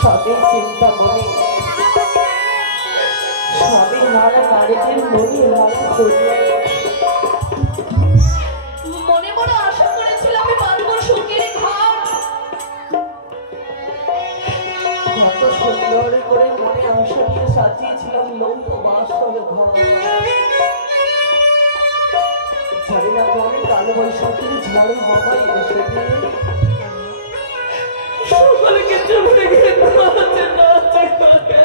স্বামী চিন্তা মনে স্বামী হারা নারীদের মনে হারা করিয়া মনে মনে আশা করেছিলাম আমি পারব সুখের ঘর। কত সুন্দর করে মনে আশা নিয়ে সাজিয়েছিলাম লৌহ বাসর ঘর। জানি না পরে কালো বৈশাখীর ঝড় হবাই এসে দিয়ে সকলকে চলে গিয়ে নাচে নাচে করে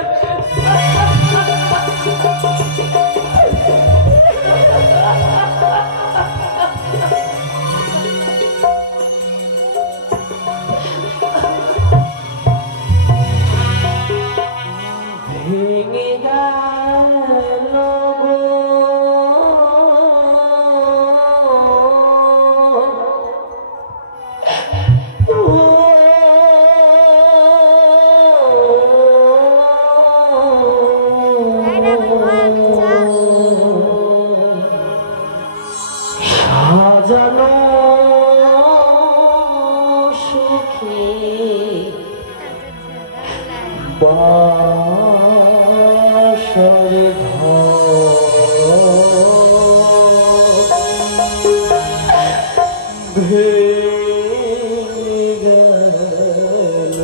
ভেঙে গেল সাজানো সুখী বাসর ঘর ভেঙে গেল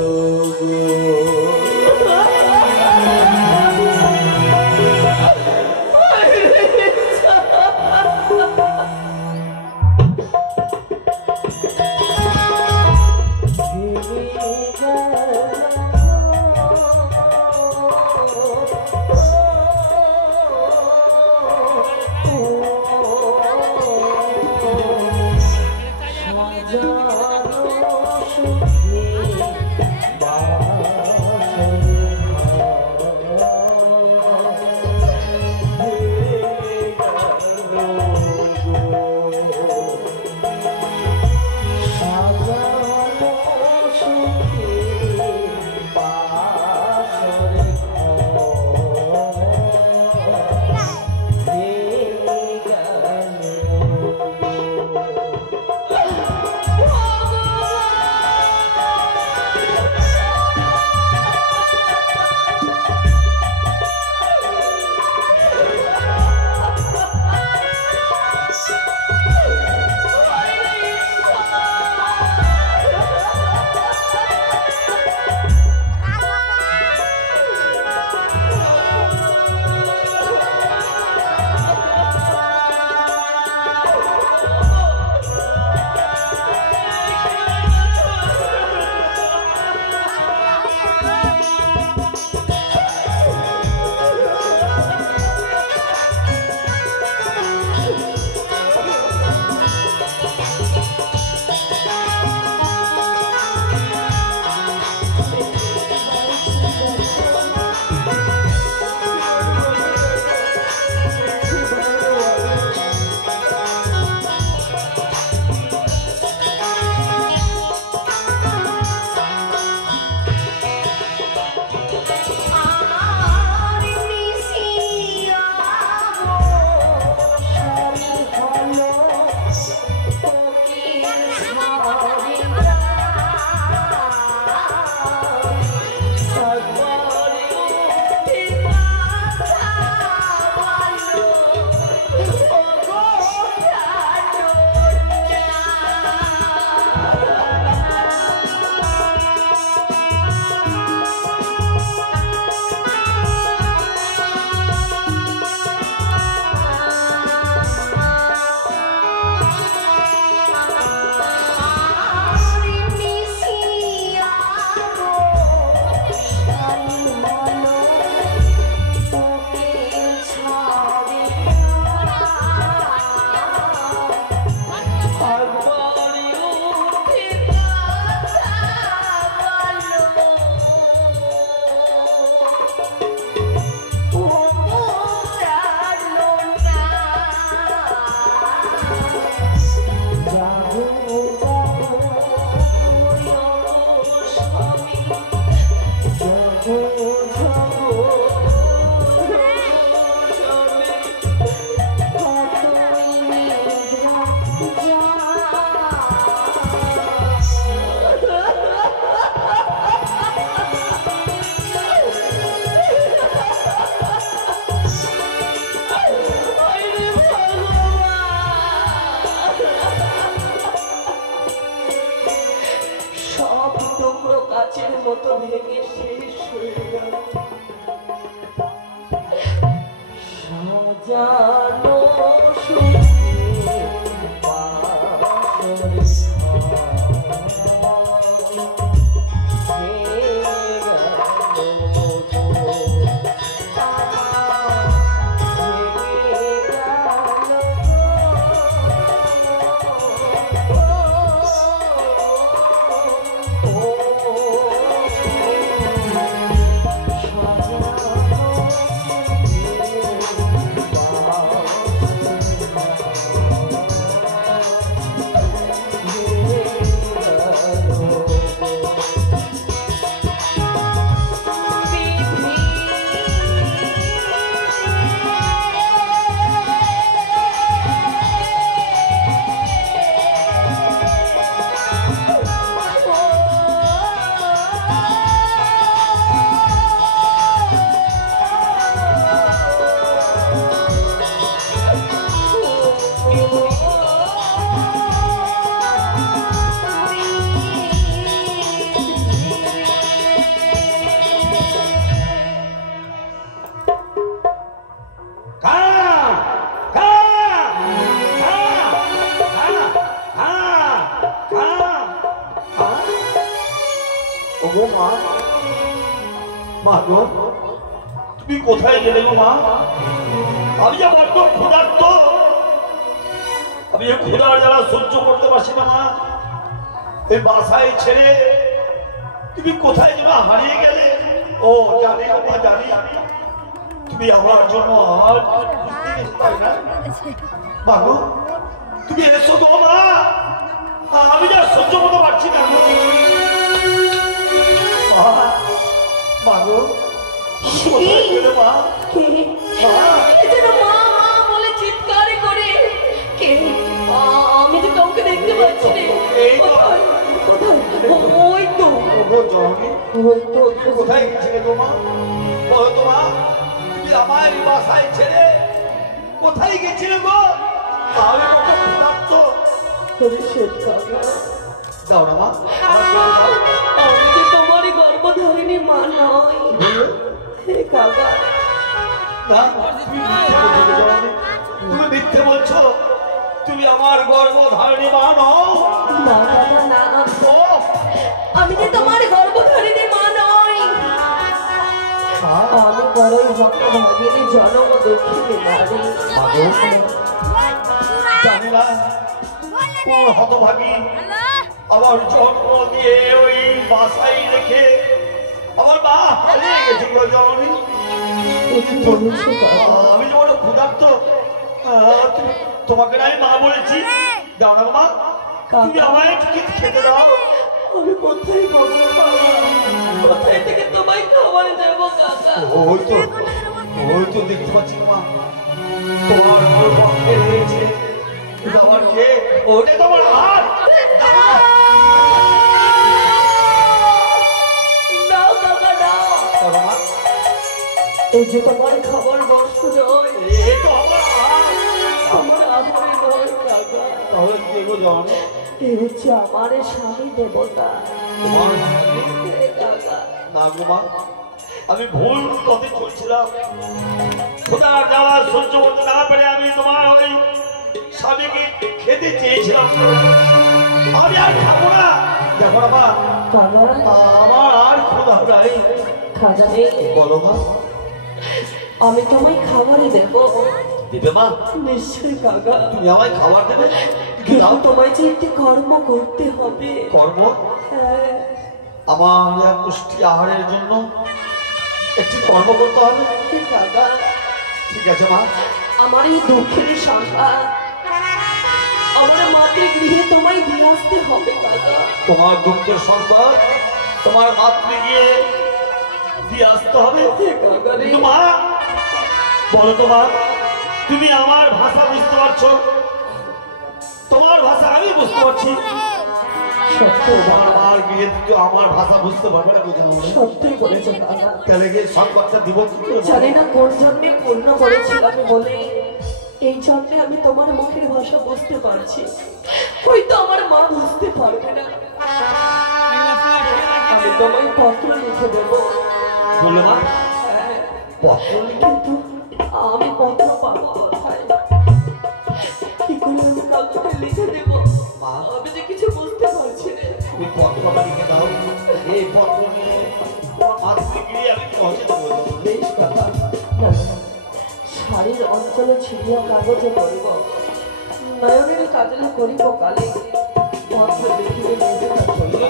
ভেঙে শেষ হয়ে গেল। সাজানো সুখে বাসর তুমি কোথায় গেলে গো মা? আমি যে বড্ড ক্ষুধার্ত, আমি এই ক্ষুধার জ্বালা সহ্য করতে পারছি না মা। এই বাসায় ছেড়ে তুমি কোথায় যেন হারিয়ে গেলে। ও জানি মা, জানি তুমি আমার জন্য আর খুঁজতে গেছো, তাই না মা গো? তুমি এসো গো মা, আমি যা সহ্য করতে পারছি না গো মা গো। কোথায় গেলে মা? বলে চিৎকার করে কে? আমি যে কাউকে দেখতে পাচ্ছি না। ওই তো কোথায় গেছিলে গো মা? বলো তো মা, তুমি আমার বাসায় ছেড়ে কোথায় গেছিলে গো? আমি কত ক্ষুধার্ত। যাও না মা, আমি যে তোমারই গর্ভধারিণী মা নয় হে কাকা। তুমি মিথ্যে বলছো, তুমি আমার গর্ভধারিণী মা নও। না কাকা না, আমি যে তোমার গর্ভধারিণী মা নই। আমি বড়ই হতভাগিনী জনম দুঃখিনী নারী। জানি না কোন হতভাগী আমার জন্ম দিয়ে ওই বাসায় রেখে আমার মা হারিয়ে গেছে গো জননী। আমি যে বড় ক্ষুধার্ত, তোমাকে আমি মা বলেছি। দাও না মা, তুমি আমায় খেতে দাও। আমি কোথায় পাবো বাবা? কোথায় থেকে তোমায় খাবার দেবো কাকা? ওই তো দেখতে পাচ্ছি মা, তোমার পক্ষে রয়েছে খাবার খেয়ে। ওটা তোমার হাত। নাও কাকা নাও। এই যে তোমার খাবার বস্তু নয়, এ তো আমার হাত। আমার আহারে নয় কাকা। তাহলে কি গো জানো? এই হচ্ছে আমার স্বামী দেবতা। তোমার হে কাকা, না গো মা, আমি ভুল পথে চলছিলাম। খোদার জ্বালা সহ্য করতে না পেরে আমি তোমার ওই স্বামীকে খেতে চেয়েছিলাম। আমি আর খাবো না। দেখো না মা, কাকা আমার আর ক্ষুধা নাই। খাজা নেই, বলো মা, আমি তোমায় খাবারই দেবো। দিবে মা? নিশ্চয়ই কাকা, তুমি আমায় খাবার দেবে? কিন্তু তোমায় যে একটি কর্ম করতে হবে। কর্ম? হ্যাঁ, আমার পুষ্টি আহারের জন্য একটি কর্ম করতে হবে। হে কাকা, ঠিক আছে মা। আমার এই দুঃখের সংখ্যা আমার মাতৃগৃহে তোমায় দিয়ে আসতে হবে কাকা। তোমার দুঃখের সন্তান তোমার মাতৃগৃহে দিয়ে আসতে হবে। হে কাকা রে, কিন্তু মা, বলো তো মা, তুমি আমার ভাষা বুঝতে পারছো? তোমার ভাষা আমি বুঝতে পারছি। সত্য বাবা, আমার গিয়ে তো আমার ভাষা বুঝতে পারবে না কোথাও। সত্যই বলেছো কাকা। তাহলে গিয়ে সব কথা দিব কি করে? জানি না কোন জন্মে পূর্ণ করেছিলাম বলে এই জন্মে আমি তোমার মুখের ভাষা বুঝতে পারছি, হয়তো আমার মা বুঝতে পারবে না। আমি তোমায় পত্র লিখে দেবো। বললো মা হ্যাঁ, পত্র লিখে কিন্তু আমি পত্র পাবো কোথায়? কি করে আমি কাউকে লিখে দেবো? মা আমি যে কিছু বুঝতে পারছি না। তুমি পত্রটা লিখে দাও, এই পত্র নিয়ে তোমার মাতৃ গিয়ে আমি পৌঁছে দেবো। বেশ কথা না, শাড়ির অঞ্চলে ছিড়িয়া কাগজে করিব, নয়নের কাজলে করিব কালে, পত্র লিখিবে নিজেরা চলিবে।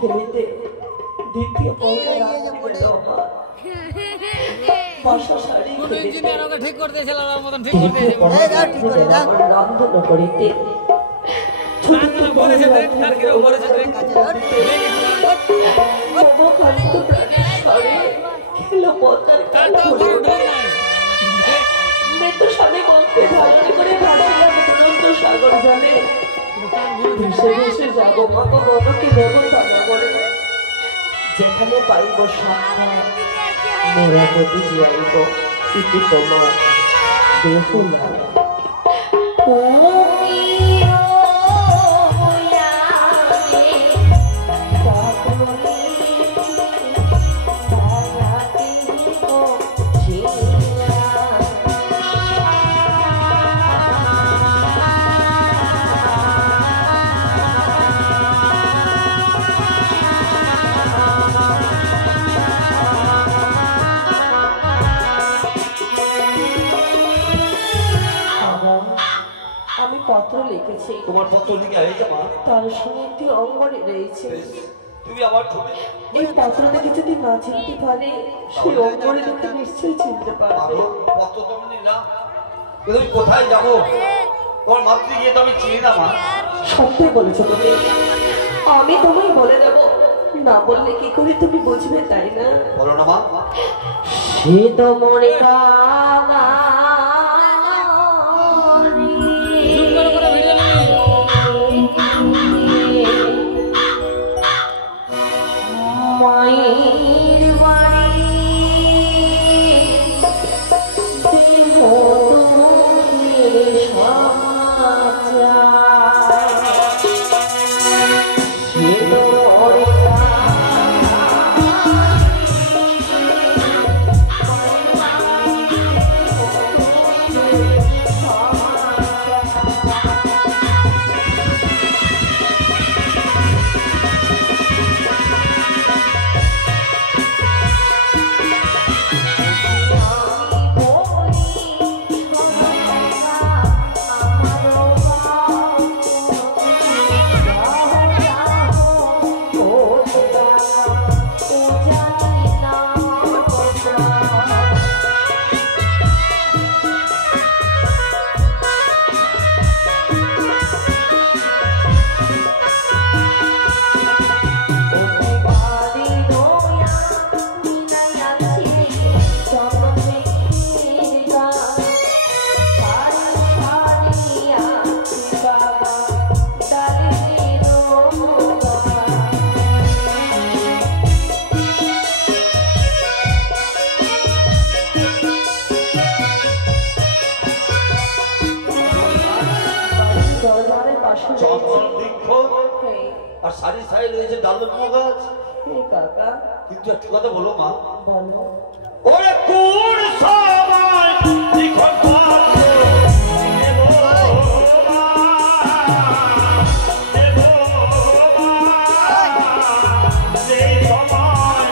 ফেলিতে দ্বিতীয় ঠিক করতে রান্ধন করিতে সাগর জলে ভেসে ভেসে যাবো মাগো বাবাকে ব্যবস্থা করে যেখানে পাইব সাক্ষা মোরা প্রতি যাইব ইতি তোমার দেহুলা পত্র লিখেছি। তোমার পত্র লিখে হয়েছে মা? তার সঙ্গে একটি অঙ্গনে রয়েছে। তুমি আমার এই পত্রটা যদি না চিনতে পারে সেই অঙ্গনে দেখে নিশ্চয়ই চিনতে পারবে। পত্র তুমি নিলাম, কিন্তু আমি কোথায় যাবো? তোমার মাতৃ গিয়ে তো আমি চিনি না মা। সত্যি বলেছো তুমি, আমি তোমায় বলে দেব, না বললে কি করে তুমি বুঝবে, তাই না? বলো না মা। শীত মনে কানা মায়ের বাড়ি পাশে চন্দন বৃক্ষ হ্যাঁ আর সারি সারি রয়েছে ডালুম গাছ। কাকা কিন্তু একটু কথা বলো মা, বলো ওরে কোন সময় লিখন পাত্র দেব মা, দেব মা, সেই সময়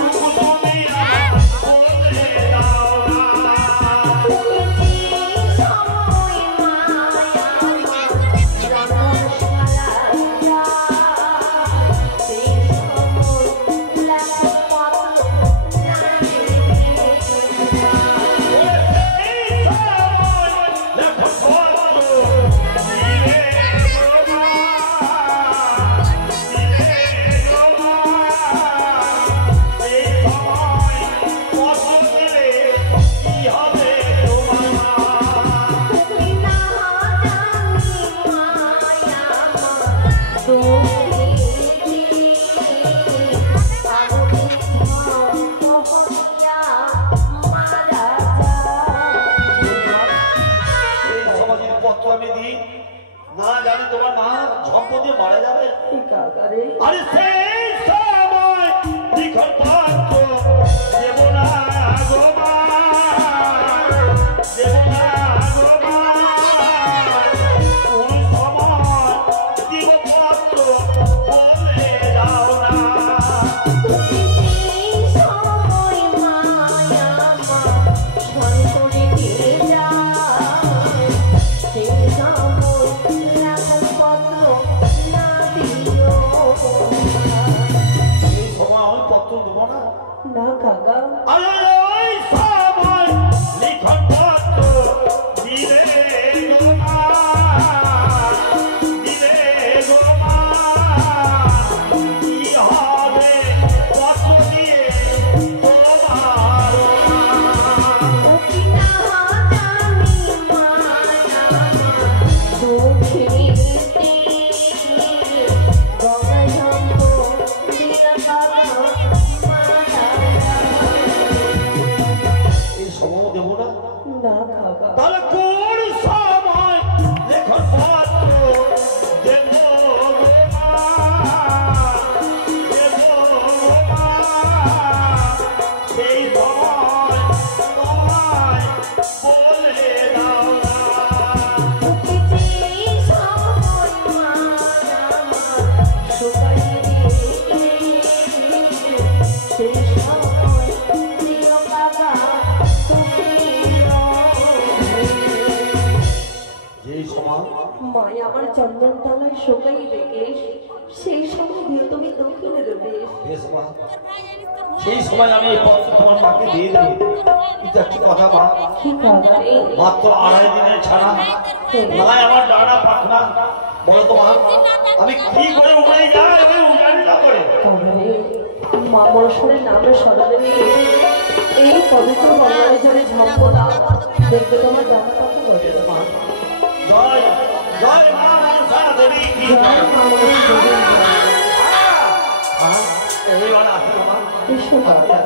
তুমি বলে দাও না। না জানি তোমার মা ঝম্প দিয়ে মারা যাবে। আরে সেই সময় লিখন পাত্র দেব না গো মা, দেব না গো মা, কোন সময় দিব পাত্র বলে দাও না। না কাকা আরে ওই সময় লিখন পাত্র দিলে গো মা, দিলে গো মা, কি হবে পত্র দিয়ে তোমার এই সময় দেব না। না কাকা তাহলে কোন সময় লিখন পাত্র দেব গো মা, দেব গো মা, সেই সময় তোমায় বলে দাও না। যেই সময় মায় আমার চন্দন তলায় শোকাই রেখে সেই সময় দিয়ে তুমি দক্ষিণে দেবে বেশ মা, সেই সময় আমি এই পত্র তোমার মাকে দিয়ে দেবো। কিন্তু একটি কথা মা, কি কাকা রে মাত্র 2.5 দিনের ছাড়া নাই আমার ডানা পাখনা, বলো তো মা আমি কি করে উড়ে যাই, ওই উড়ানি না করে। মা মনসরের নামে স্মরণে নিয়ে এই পবিত্র বঙ্গালী জলে ঝম্পলা দেখবে তোমার ডানা কথা বলে মা জয় জয় মা মনসা দেবী কি জয় মা মনসা দেবী এইবার আসো মা, এসো মাতা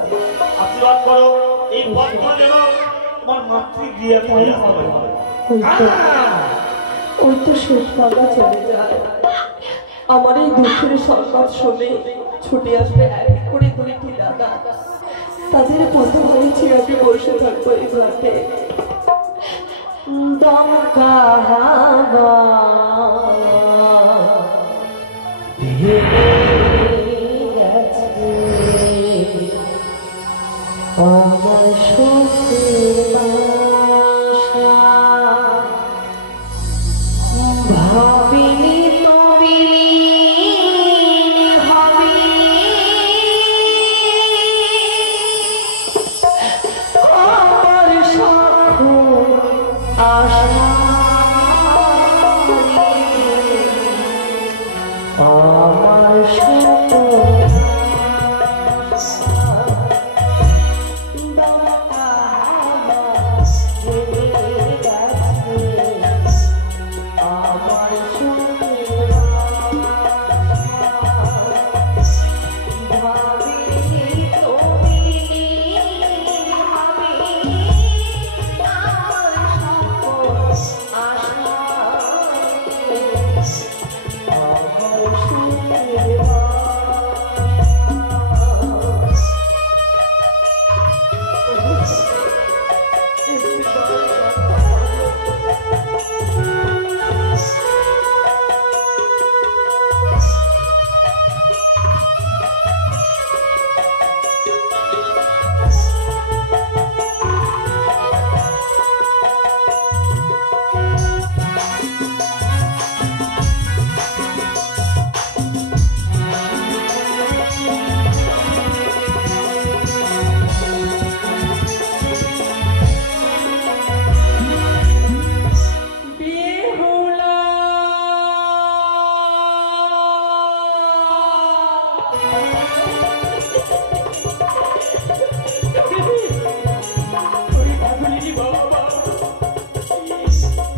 আশীর্বাদ করো এই পত্র যেন তোমার মাতৃগৃহে পৌঁছে হবে। ওই তো শেষ পাতা চলে যায় আমার এই দুঃখের সংকট শুনে ছুটে আসবে এক করে 2টি দাদা তাদের কথা বলেছি আমি বসে থাকবো এই ঘাটে দমকা হাওয়া আমার সুখের বাসা ভাবিনি তবে হবে আমার সাক্ষ্য আশা আমার সুখ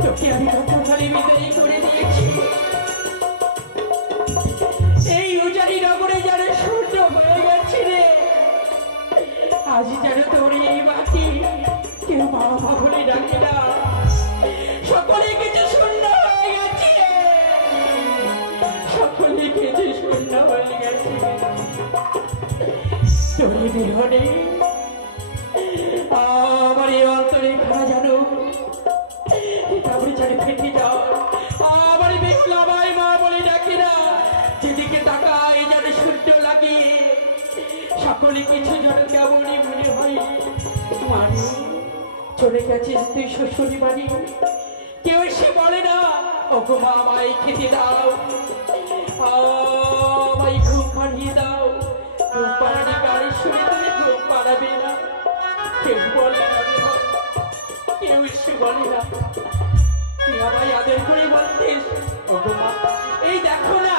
তোকে আমি কতখানি বিদায় করে দিয়েছি। এই উজানি নগরে যেন শূন্য হয়ে গেছে রে। আজ যেন তোর এই মাটি কেউ বাবা বলে ডাকে না, সকলে কিছু শূন্য হয়ে গেছে, সকলে কিছু শূন্য হয়ে গেছে। তোর বিহনে আমার এই অন্তরে খানা জানো যেন ফেটে যাও। আমার বেহুলা আমায় মা বলে ডাকে না, যেদিকে তাকায় যেন শূন্য লাগে, সকলে কিছু যেন কেমনই মনে হয়। মানে চলে গেছিস তুই শ্বশুরি বাড়ি, কেউ এসে বলে না ওগো মা আমায় খেতে দাও, আমায় ঘুম পাড়িয়ে দাও। ঘুম পাড়ানি গাড়ি শুনে তুমি ঘুম পাড়াবে না, কেউ বলে না, কেউ এসে বলে না। তুই আমায় আদর করে বলতিস ওগো মা এই দেখো না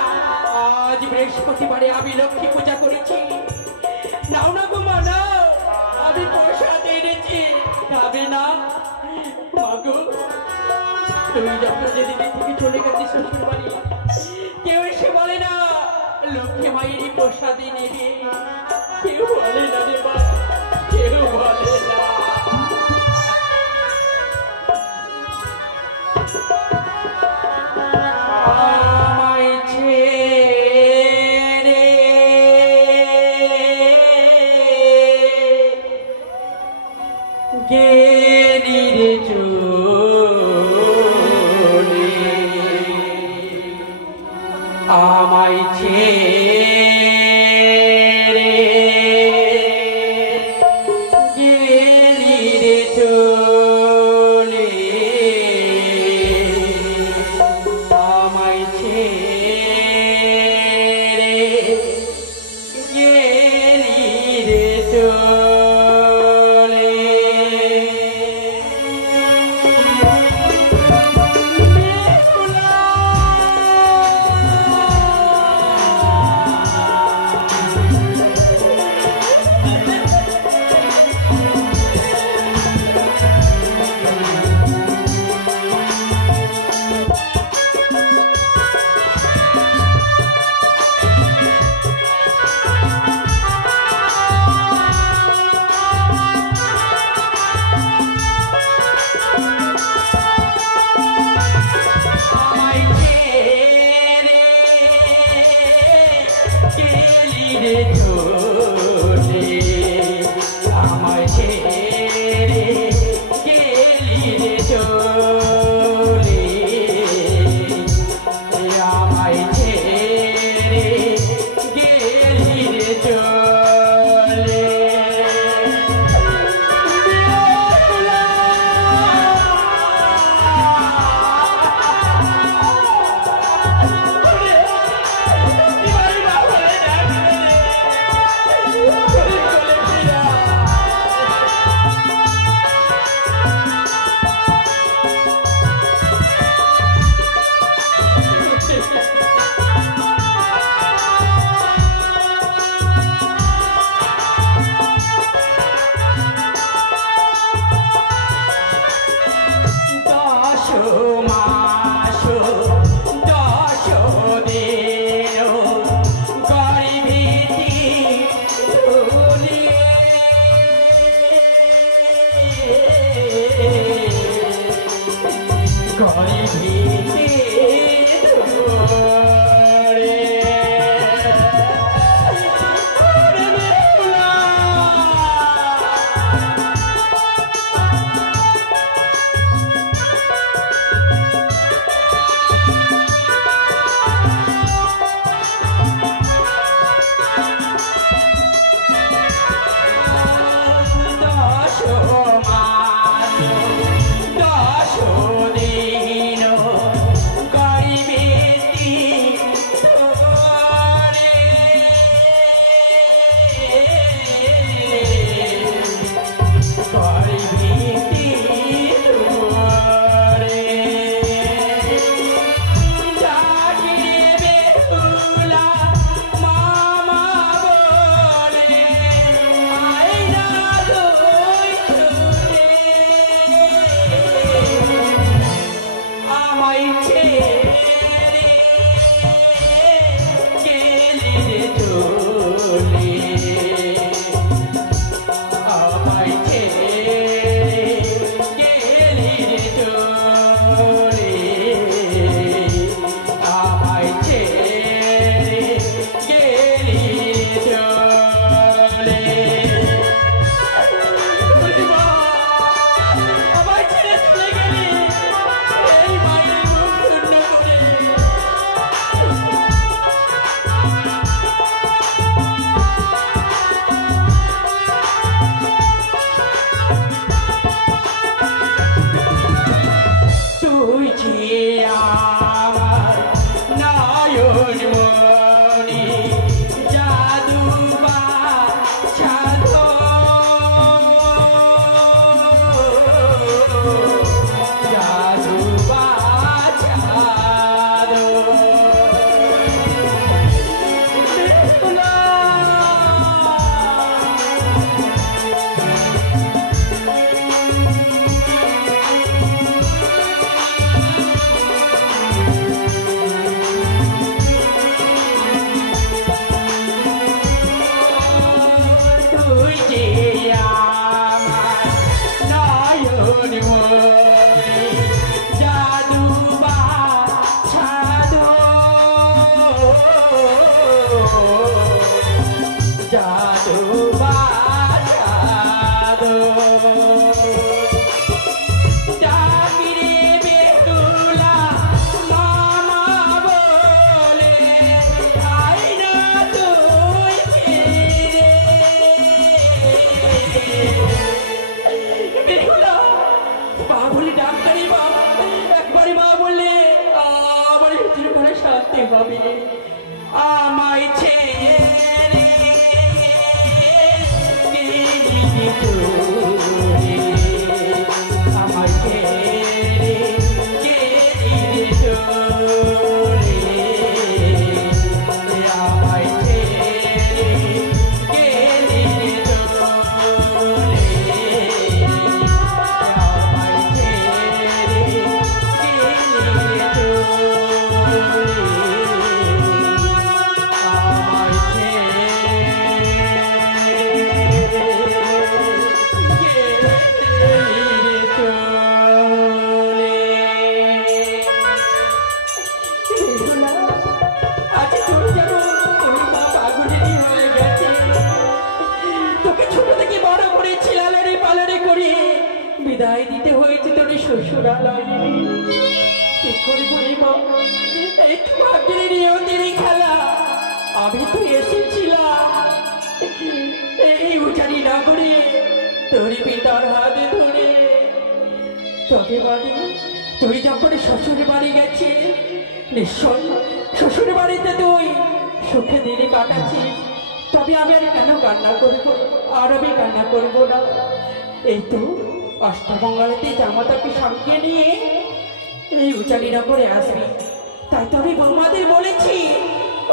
আজ বৃহস্পতিবারে আমি লক্ষ্মী পূজা করেছি, নাও না গো মা নাও, আমি প্রসাদ এনেছি, খাবে না মাগো। তুমি যখন যেদিন থেকে চলে গেছি শ্বশুর বাড়ি, কেউ এসে বলে না লক্ষ্মী মায়েরই প্রসাদে নেবে, কেউ বলে না রে মা, কেউ বলে না। আমায় ছেড়ে গেলি রে চলে, আমায় ছেড়ে গেলি রে চলে, আমায় ছেড়ে গেলি রে চলে। বিদায় দিতে হয়েছে তোর শ্বশুরালয়ে। কি করবো রে মা, এই তো ভাগ্যের নিয়তির খেলা। আমি তো এসেছিলাম এই উচারি নগরে তোর পিতার হাতে ধরে। তবে বাড়ি তুই যখন শ্বশুর বাড়ি গেছিস, নিশ্চয় শ্বশুর বাড়িতে তুই সুখে দিনে কাটাচ্ছিস। তবে আমি আর কেন কান্না করবো? আর আমি কান্না করবো না। এই তো অষ্টমঙ্গলাতে জামাতাকে সঙ্গে নিয়ে এই উচারিরা করে আসবি। তাই তো আমি বৌমাদের বলেছি,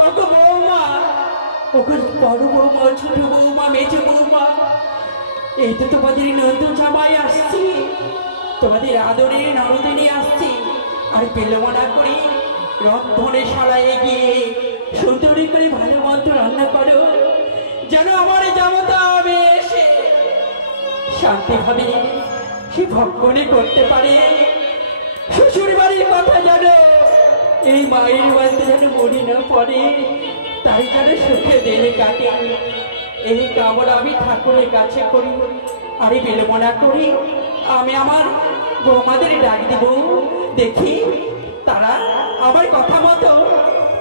ওগো বৌমা, ওগো বড় বৌমা, ছোট বৌমা, মেজো বৌমা, এই তো তোমাদের নতুন জামাই আসছি, তোমাদের আদরের নরদিনী আসছি। আর বিলম্বনা করে রন্ধনে শালায় গিয়ে সুন্দরী করে ভালো মন্দ রান্না করো, যেন আমার জামাতা আমি এসে শান্তিভাবে সে ভক্ষণে করতে পারে। শ্বশুর বাড়ির কথা জানো, এই মায়ের বাড়িতে যেন মনে না পড়ে, তাই যেন সুখে দিনে কাটে। এই কামনা আমি ঠাকুরের কাছে করি। আর বিলম্বনা করি আমি আমার বৌমাদের ডাক দেব, দেখি তারা আমার কথা মতো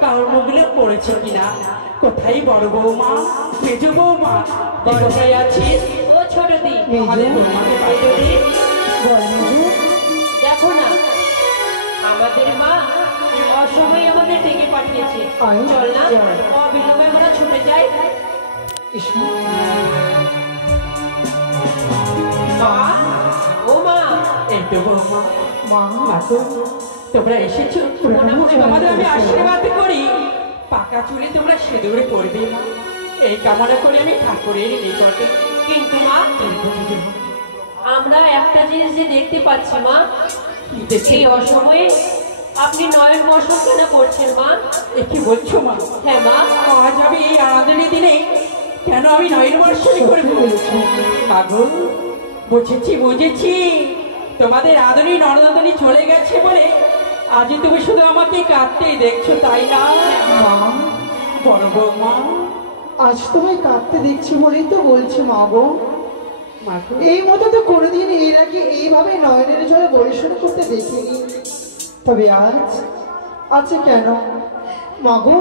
কর্মগুলো পড়েছে কিনা। কোথায় বড় বৌমা, মেজো বৌমা, কোথায় আছিস? ও ছোট দি, আমাদের বৌমাকে বাইরে দে। দেখো না, আমাদের মা অসময়ে আমাদের ডেকে পাঠিয়েছে। চল না, অবিলম্বে আমরা ছুটে যাই। মা, ও মা, এই তো বৌমা, মা তোমরা এসেছো। তোমাদের আমি আশীর্বাদ করি, পাকা চুলে তোমরা সিঁদুরে পড়বে। এই কামনা করে আমি ঠাকুরের নিকটে। কিন্তু মা, আমরা একটা জিনিস যে দেখতে পাচ্ছি মা, এই অসময়ে আপনি নয়ন বর্ষণ কেন করছেন মা? এ কি বলছো মা? হ্যাঁ মা, আজ আমি এই আনন্দের দিনে কেন আমি নয়ন বর্ষণই করবো? মাগো, বুঝেছি বুঝেছি, তোমাদের আদরি নরনাদনী চলে গেছে বলে আজ তুমি শুধু আমাকে কাঁদতেই দেখছো, তাই না? মা, বড় বৌমা, আজ তোমায় কাঁদতে দেখছি বলেই তো বলছি মা গো। মাগো, এই মতো তো কোনোদিন এর আগে এইভাবে নয়নের জলে পরিশোধ করতে দেখিনি। তবে আজ কেন মা গো?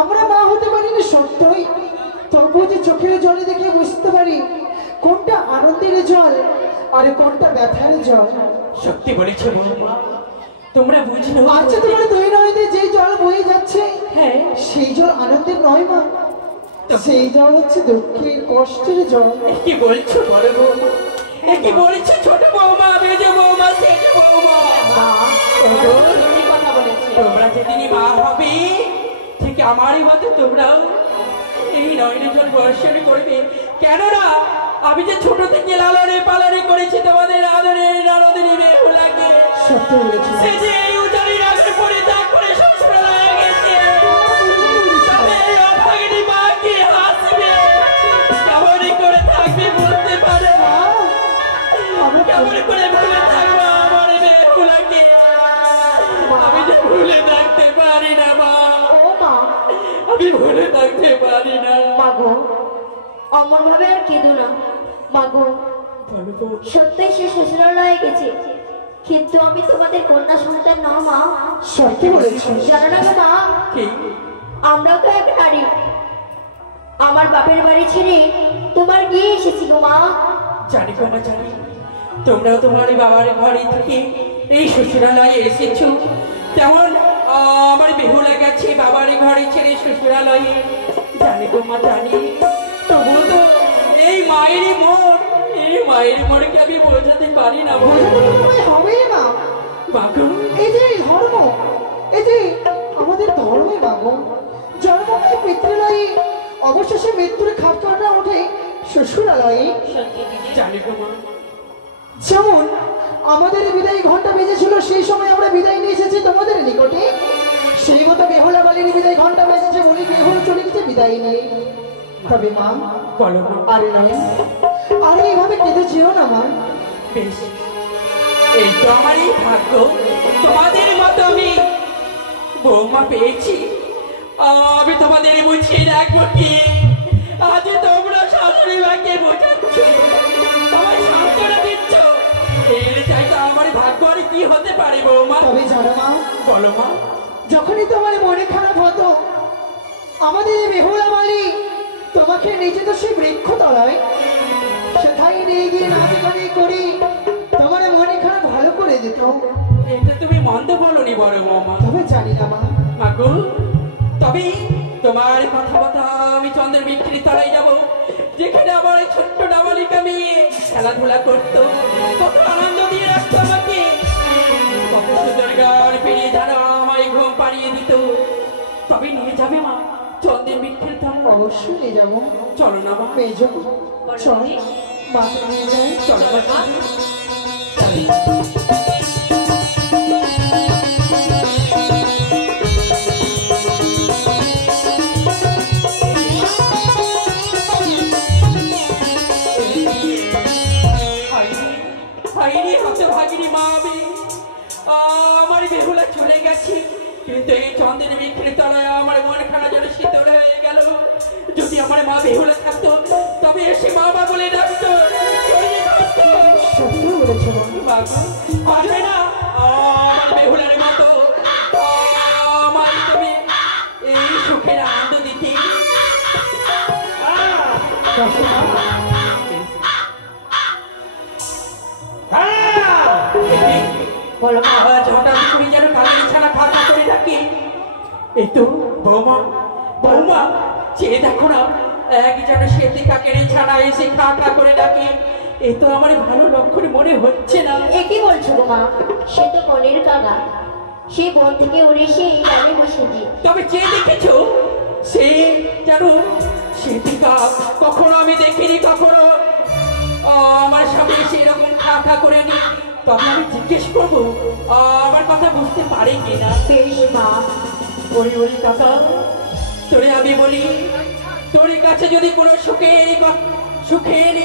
আমরা মা হতে পারি না সত্যই, তবুও যে চোখের জলে দেখে বুঝতে পারি কোনটা আনন্দের জল আর কোনটা ব্যথার জল। সত্যি বলেছো বৌমা, তোমরা বুঝলো? আচ্ছা, তোমার দুই নয়নে যে জল বয়ে যাচ্ছে, হ্যাঁ, সেই জল আনন্দের নয় মা, সেই জল হচ্ছে দুঃখের কষ্টের জল। কি বলছো বড় বৌমা? কি বলছো ছোট বৌমা, মেজো বৌমা, সেজ বৌমা? সত্যি কথা বলেছে। তোমরা যেদিনই মা হবে, ঠিক আমারই মতো তোমরাও এই নয়নে জল বর্ষণ করবে। কেননা আমি যে ছোট থেকে লালনে পালনে করেছি তোমাদের আদরের নরদিনী বেহুলাকে। সত্য বলেছি। সে যে এই উজারি রাগের পরে ত্যাগ করে শ্বশুরালয়ে গেছে, তবে এই অভাগিনী মা কি হাসবে, কেমন করে থাকবে বলতে পারে? কেমন করে ভুলে থাকবো আমার বেহুলাকে? আমি যে ভুলে থাকতে পারি না মা, ও মা, আমি ভুলে থাকতে পারি না। মাগো, অমর ভাবে আর কেঁদো না। মাগো, সত্যই সে শ্বশুরালয়ে গেছে, কিন্তু আমি তোমাদের কন্যা সন্তান না মা। সত্যি বলেছি। জানো না গো মা, কি? আমরাও তো এক নারী। আমার বাপের বাড়ি ছেড়ে তোমার গিয়ে এসেছি গো মা। জানি গো মা, জানি তোমরাও তোমার বাবার ঘরে থেকে এই শ্বশুরালয়ে এসেছো, তেমন আমার বেহুলা গেছে বাবার ঘরে ছেড়ে শ্বশুরালয়ে। জানি গো মা, জানি। তবুও তো এই মায়েরই মন, এই মায়ের মনকে আমি বোঝাতে পারি না। হবেই না বাগো, এই যে ধর্ম, এই যে আমাদের ধর্মে মাগো, জন্মকে পিতৃলয়ে, অবশেষে মৃত্যুর খাট কাটা ওঠে শ্বশুরালয়ে। জানি গো মা, যেমন আমাদের বিদায় ঘন্টা বেজেছিল, সেই সময় আমরা বিদায় নিয়ে এসেছি তোমাদের নিকটে, সেই মতো বেহুলা বালির বিদায় ঘন্টা বেজেছে বলে বেহুল চলে গেছে বিদায় নিয়ে। তবে মা, বলো মা। আরে নয়, আরে এইভাবে কেঁদে যেও না মা। বেশ, এই তো আমারই ভাগ্য, তোমাদের মতো আমি বৌমা পেয়েছি। আমি তোমাদের বুঝিয়ে রাখবো কি, আজ তোমরা শাশুড়ি মাকে বোঝাচ্ছ, তোমার সান্ত্বনা দিচ্ছ, কি হতে পারে বৌমা? তবে জানো মা, বলো মা। যখনই তোমার মনে খারাপ হতো আমাদের এই বেহুলা মালি তোমাকে নিচে তো সেই বৃক্ষ তলায় সেখানে নিয়ে গিয়ে নাচ গান করি তোমার মনে খারাপ ভালো করে দিত। এটা তুমি মন্দ বলনি বড় বৌমা। তবে জানি না মা, মাগো, তবে তোমার কথা মতো আমি চন্দ্রের বিক্রি তলায় যাব, যেখানে আমার এই ছোট্ট নাবালিকা মেয়ে খেলাধুলা করতো, কত আনন্দ দিয়ে রাখতো আমাকে, কত সুন্দর গান পেরিয়ে জানো আমায় ঘুম পাড়িয়ে দিত। তবে নিয়ে যাবে মা চন্দ্রের বিক্রির তলায়? অবশ্যই নিয়ে যাবো। চলো না মা। মেয়ে চল মাকে নিয়ে যাই। চলো মা। হতভাগিনী মা, আমার বেহুলা চলে গেছে, কিন্তু এই চন্দ্রের বিক্রি তলায় আমার মন খানা যেন শীতল হয়ে গেল। যদি আমার মা বেহুলা থাকতো তবে এসে বাবা বলে ডাকতো, সত্যি বলেছো মা। আসবে না আমার বেহুলার মতো আমার তুমি এই সুখের আনন্দ দিতে। বলো মা। আবার হঠাৎ করে যেন কানের ছানা ফাঁকা করে ডাকে। এই তো বৌমা, বৌমা চেয়ে দেখো না, এক যেন সেতে কাকের ছানা এসে খা খা করে ডাকে। এই তো আমার ভালো লক্ষণ মনে হচ্ছে না। এ কি বলছো গো মা? সে তো বনের কাকা, সে বন থেকে উড়ে এসে এই গ্রামে বসেছে। তবে চেয়ে দেখেছো সে যেন সেটি কাক, কখনো আমি দেখিনি, কখনো আমার সামনে এসে এরকম খা খা করে নি। তখন আমি জিজ্ঞেস করবো আমার কথা বুঝতে পারে কিনা। বেশ মা। ওই ওই কাকা, তোরে আমি বলি, তোর কাছে যদি কোনো সুখের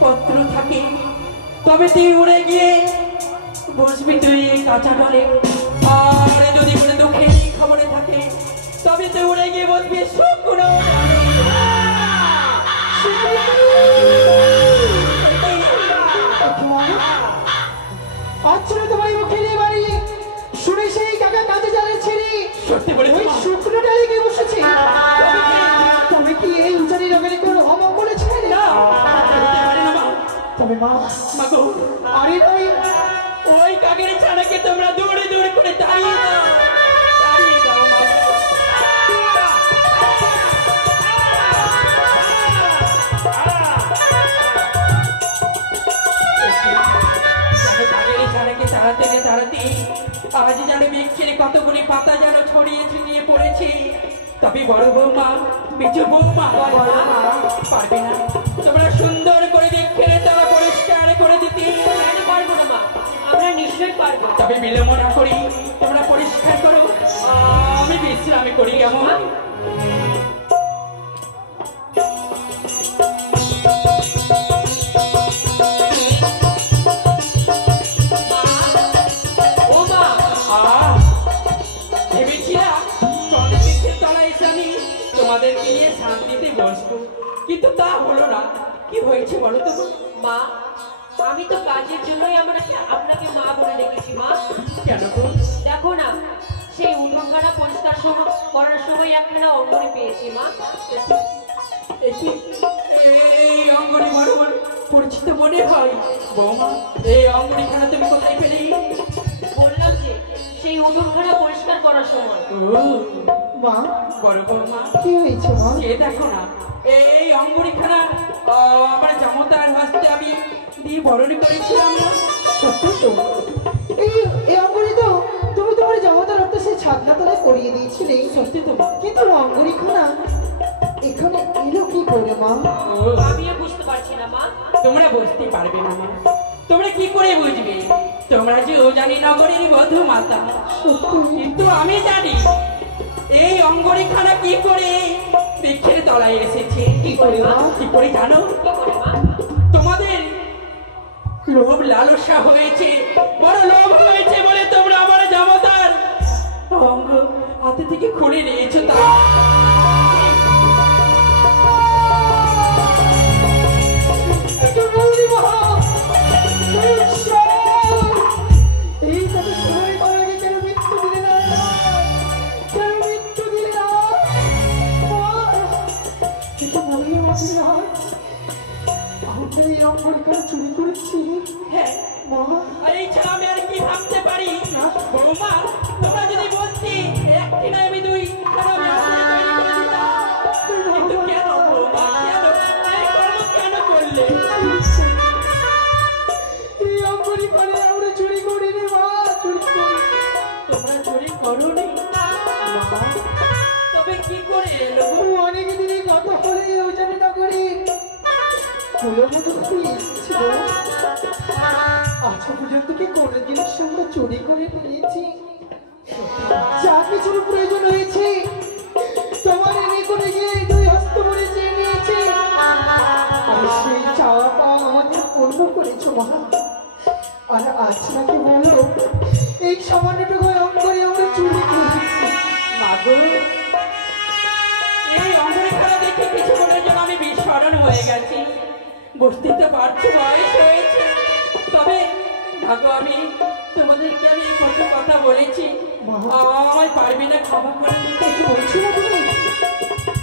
পত্র থাকে তবে তুই উড়ে গিয়ে বসবি তুই এই কাঁচা ডালে। আর যদি কোনো দুঃখের খবরে থাকে তবে তুই উড়ে গিয়ে বসবি শুকনো আচ্ছা তোমার মুখে বাড়ি শুনে সেই কাকা কাজে জালে ছেড়ে সত্যি বলে ওই শুকনো ডালে গিয়ে বসেছে। তবে কি এই উচারি রঙের কোনো অমঙ্গল ছেড়ে না? তবে মা, মাগো, আরে ওই ওই কাকের ছানাকে তোমরা দৌড়ে দৌড়ে করে তাড়িয়ে দাও, তাড়িয়ে দাও মাগো। কাকের ছানাকে তাড়াতে না তাড়াতে আজ যেন বৃক্ষের কতগুলি পাতা যেন ছড়িয়ে ছিটিয়ে পড়েছে। তবে বড় বৌমা, মেজো বৌমা পারবে না তোমরা সুন্দর করে বৃক্ষের তলা পরিষ্কার করে দিতে? পারবো না মা, আমরা নিশ্চয়ই পারবো। তবে বিলম্ব না করি তোমরা পরিষ্কার করো, আমি বিশ্রাম করি। কেমন? ও মা, ভেবেছিলাম চন্দ্রের তলায় এসে আমি তোমাদেরকে নিয়ে শান্তিতে বসবো, কিন্তু তা হলো না। কি হয়েছে বলো তো? মা, আমি তো কাজের জন্যই আপনাকে মা বলে ডেকেছি মা। কেন গো? দেখো না, সেই উঠোনখানা পরিষ্কার করার সময় একটা অঙ্গনে পেয়েছি মা। এই অঙ্গনে বড় বড় পরিচিত মনে হয়। বৌমা, এই অঙ্গনিখানা তুমি কোথায় পেলে? বললাম যে সেই উঠোনখানা পরিষ্কার করার সময়। মা, বড় বৌমা, কি হয়েছে মা? এ দেখো না, এই অঙ্গনিখানা আমার জামতার হস্তে আমি দিয়ে বরণ করেছিলাম না। সত্যি তো এই অঙ্গনি তো তুমি তোমার জামাতার হাতে সেই ছাদনা তলায় পরিয়ে দিয়েছিলে। সত্যি তো মা। কিন্তু অঙ্গনিখানা এখানে এলো কি করে মা? আমিও বুঝতে পারছি না মা। তোমরা বুঝতে পারবে না মা, তোমরা কি করে বুঝবে? তোমরা যে ও জানি নগরীর বধূ মাতা, কিন্তু আমি জানি এই অঙ্গনিখানা কি করে বৃক্ষের তলায় এসেছে। কি করে মা? কি করে জানো? কি করে মা? তোমাদের লোভ লালসা হয়েছে, বড় লোভ হয়েছে বলে তোমরা আমার জামাতার অঙ্গ হাতে থেকে খুলে নিয়েছো। তা এই ঘরে কারো চুরি করেছি? হ্যাঁ, মা, আর এই ছাড়া আমি আর কি ভাবতে পারি? বৌমা, তোমরা যদি বলছি একটি নয় আমি দুই, তাহলে আমি আসলে তৈরি করে দিতাম। কিন্তু কেন বৌমা, কেন এই কর্ম কেন করলে? এই অঙ্গনি ঘরে আমরা চুরি করিনি মা, চুরি করিনি। তোমরা চুরি করোনি? তবে কি করে এলো গো? অনেক দিনই কথা বলে ওজানি না করি হলো মতো খুবই এসেছিল। আজ পর্যন্ত কি কোনো জিনিস আমরা চুরি করে নিয়েছি? যা কিছুর প্রয়োজন হয়েছে তোমার এনে করে গিয়ে দুই হস্ত করে চেয়ে নিয়েছে। আর সেই চাওয়া পাওয়া আমাদের পূর্ণ করেছো মা। আর আজ নাকি বলো এই সামান্যটুকু অঙ্গরে আমরা চুরি করেছি। মাগো, এই অঙ্গনে খেলা দেখে কিছুক্ষণের জন্য আমি বিস্মরণ হয়ে গেছি। বুঝতে পারছো বয়স হয়েছে, তবে ভাগো আমি তোমাদেরকে আমি কত কথা বলেছি, আমায় পারবি না ক্ষমা করে দিতে? কি বলছো না তুমি?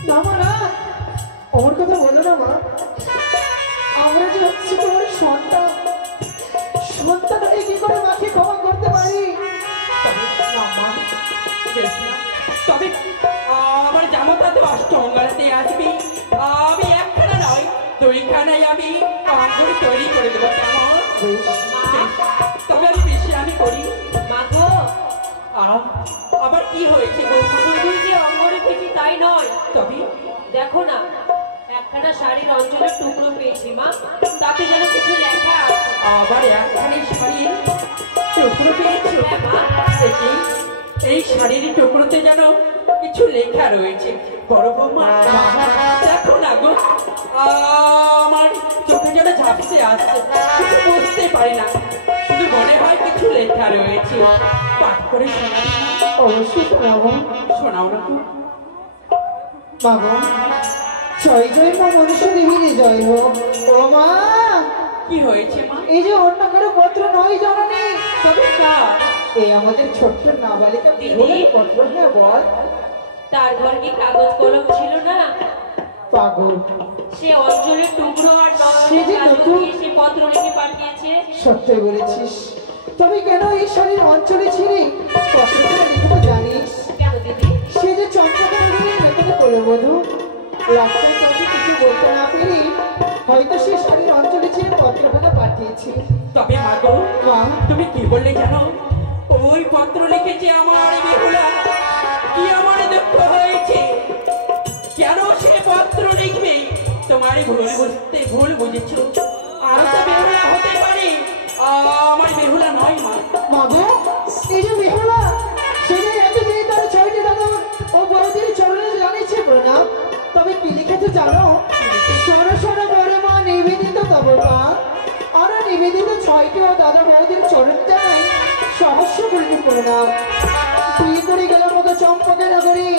না মা না, ওর কথা বলো না মা। আমরা যে হচ্ছে তোমার সন্তান, সন্তান হয়ে কি করে মাকে ক্ষমা করতে পারি? না মা, বেশ না। তবে আমার জামাতা তো অষ্টমঙ্গলাতে আসবি, আমি একখানা নয় দুইখানাই আমি অঙ্গন তৈরি করে দেবো। কেমন? বেশ, তবে আমি বেশি আমি করি। মাগো, আবার কি হয়েছে বৌমা? শুধু যে অঙ্গ রেখেছি তাই নয়, তবে দেখো না একখানা শাড়ির অঞ্চলের টুকরো পেয়েছি মা, তাতে যেন কিছু লেখা আছে। আবার একখানি শাড়ির টুকরো পেয়েছো? হ্যাঁ মা। দেখি এই শাড়ির টুকরোতে যেন কিছু লেখা রয়েছে। বড় বৌমা দেখো না গো, আমার চোখে যেন ঝাপসে আসছে, কিছু বুঝতে পারি না, শুধু মনে হয় কিছু লেখা রয়েছে। পাঠ করে শোনাবি? অবশ্যই শোনাবো। শোনাও না তো। বাবা, জয় জয় মা মনুষ্য দেবীরে জয় হোক। ও মা, কি হয়েছে মা? এই যে অন্য কারো পত্র নয় জননী, তবে কার? এই আমাদের ছোট্ট নাবালিকা বিহুলের পত্র। হ্যাঁ বল। তার ঘর কি কাগজ কলম ছিল না? পাগল, সে অঞ্চলের টুকরো আর সে যে কাগজ নতুন- দিয়ে সে পত্র লিখে পাঠিয়েছে। সত্যই বলেছিস। তবে কেন এই শাড়ির অঞ্চলে ছিঁড়ে পত্রটা লিখতে জানিস? কেন দিদি? সে যে চন্দ্রকান্তের ভেতরে করে বধূ, রাস্তায় তোকে কিছু বলতে না পেরে হয়তো সে শাড়ির অঞ্চলে ছিঁড়ে পত্রখানা পাঠিয়েছে। তবে মা গো, মা, তুমি কি বললে জানো? ওই পত্র লিখেছে আমার বেহুলা। কি আমার দুঃখ হয়েছে, কেন সে পত্র লিখবে? তোমার ভুল বুঝেছো। আরো তো বেহুলা হতে পারে, আমার বেহুলা নয় মা। মাগো, এই যে বেহুলা, সেটা এতদিন তার ছয়টি দাদা ও বড়দিন চরণে জানিয়েছে প্রণাম। তবে কি লিখেছে জানো? সর সর বড় মা নিবেদিত তব পা, আর নিবেদিত ছয়টি ও দাদা বড়দিন চরণ জানাই সহস্য করিনি প্রণাম। বিয়ে করে গেল মতো চম্পকে নগরী,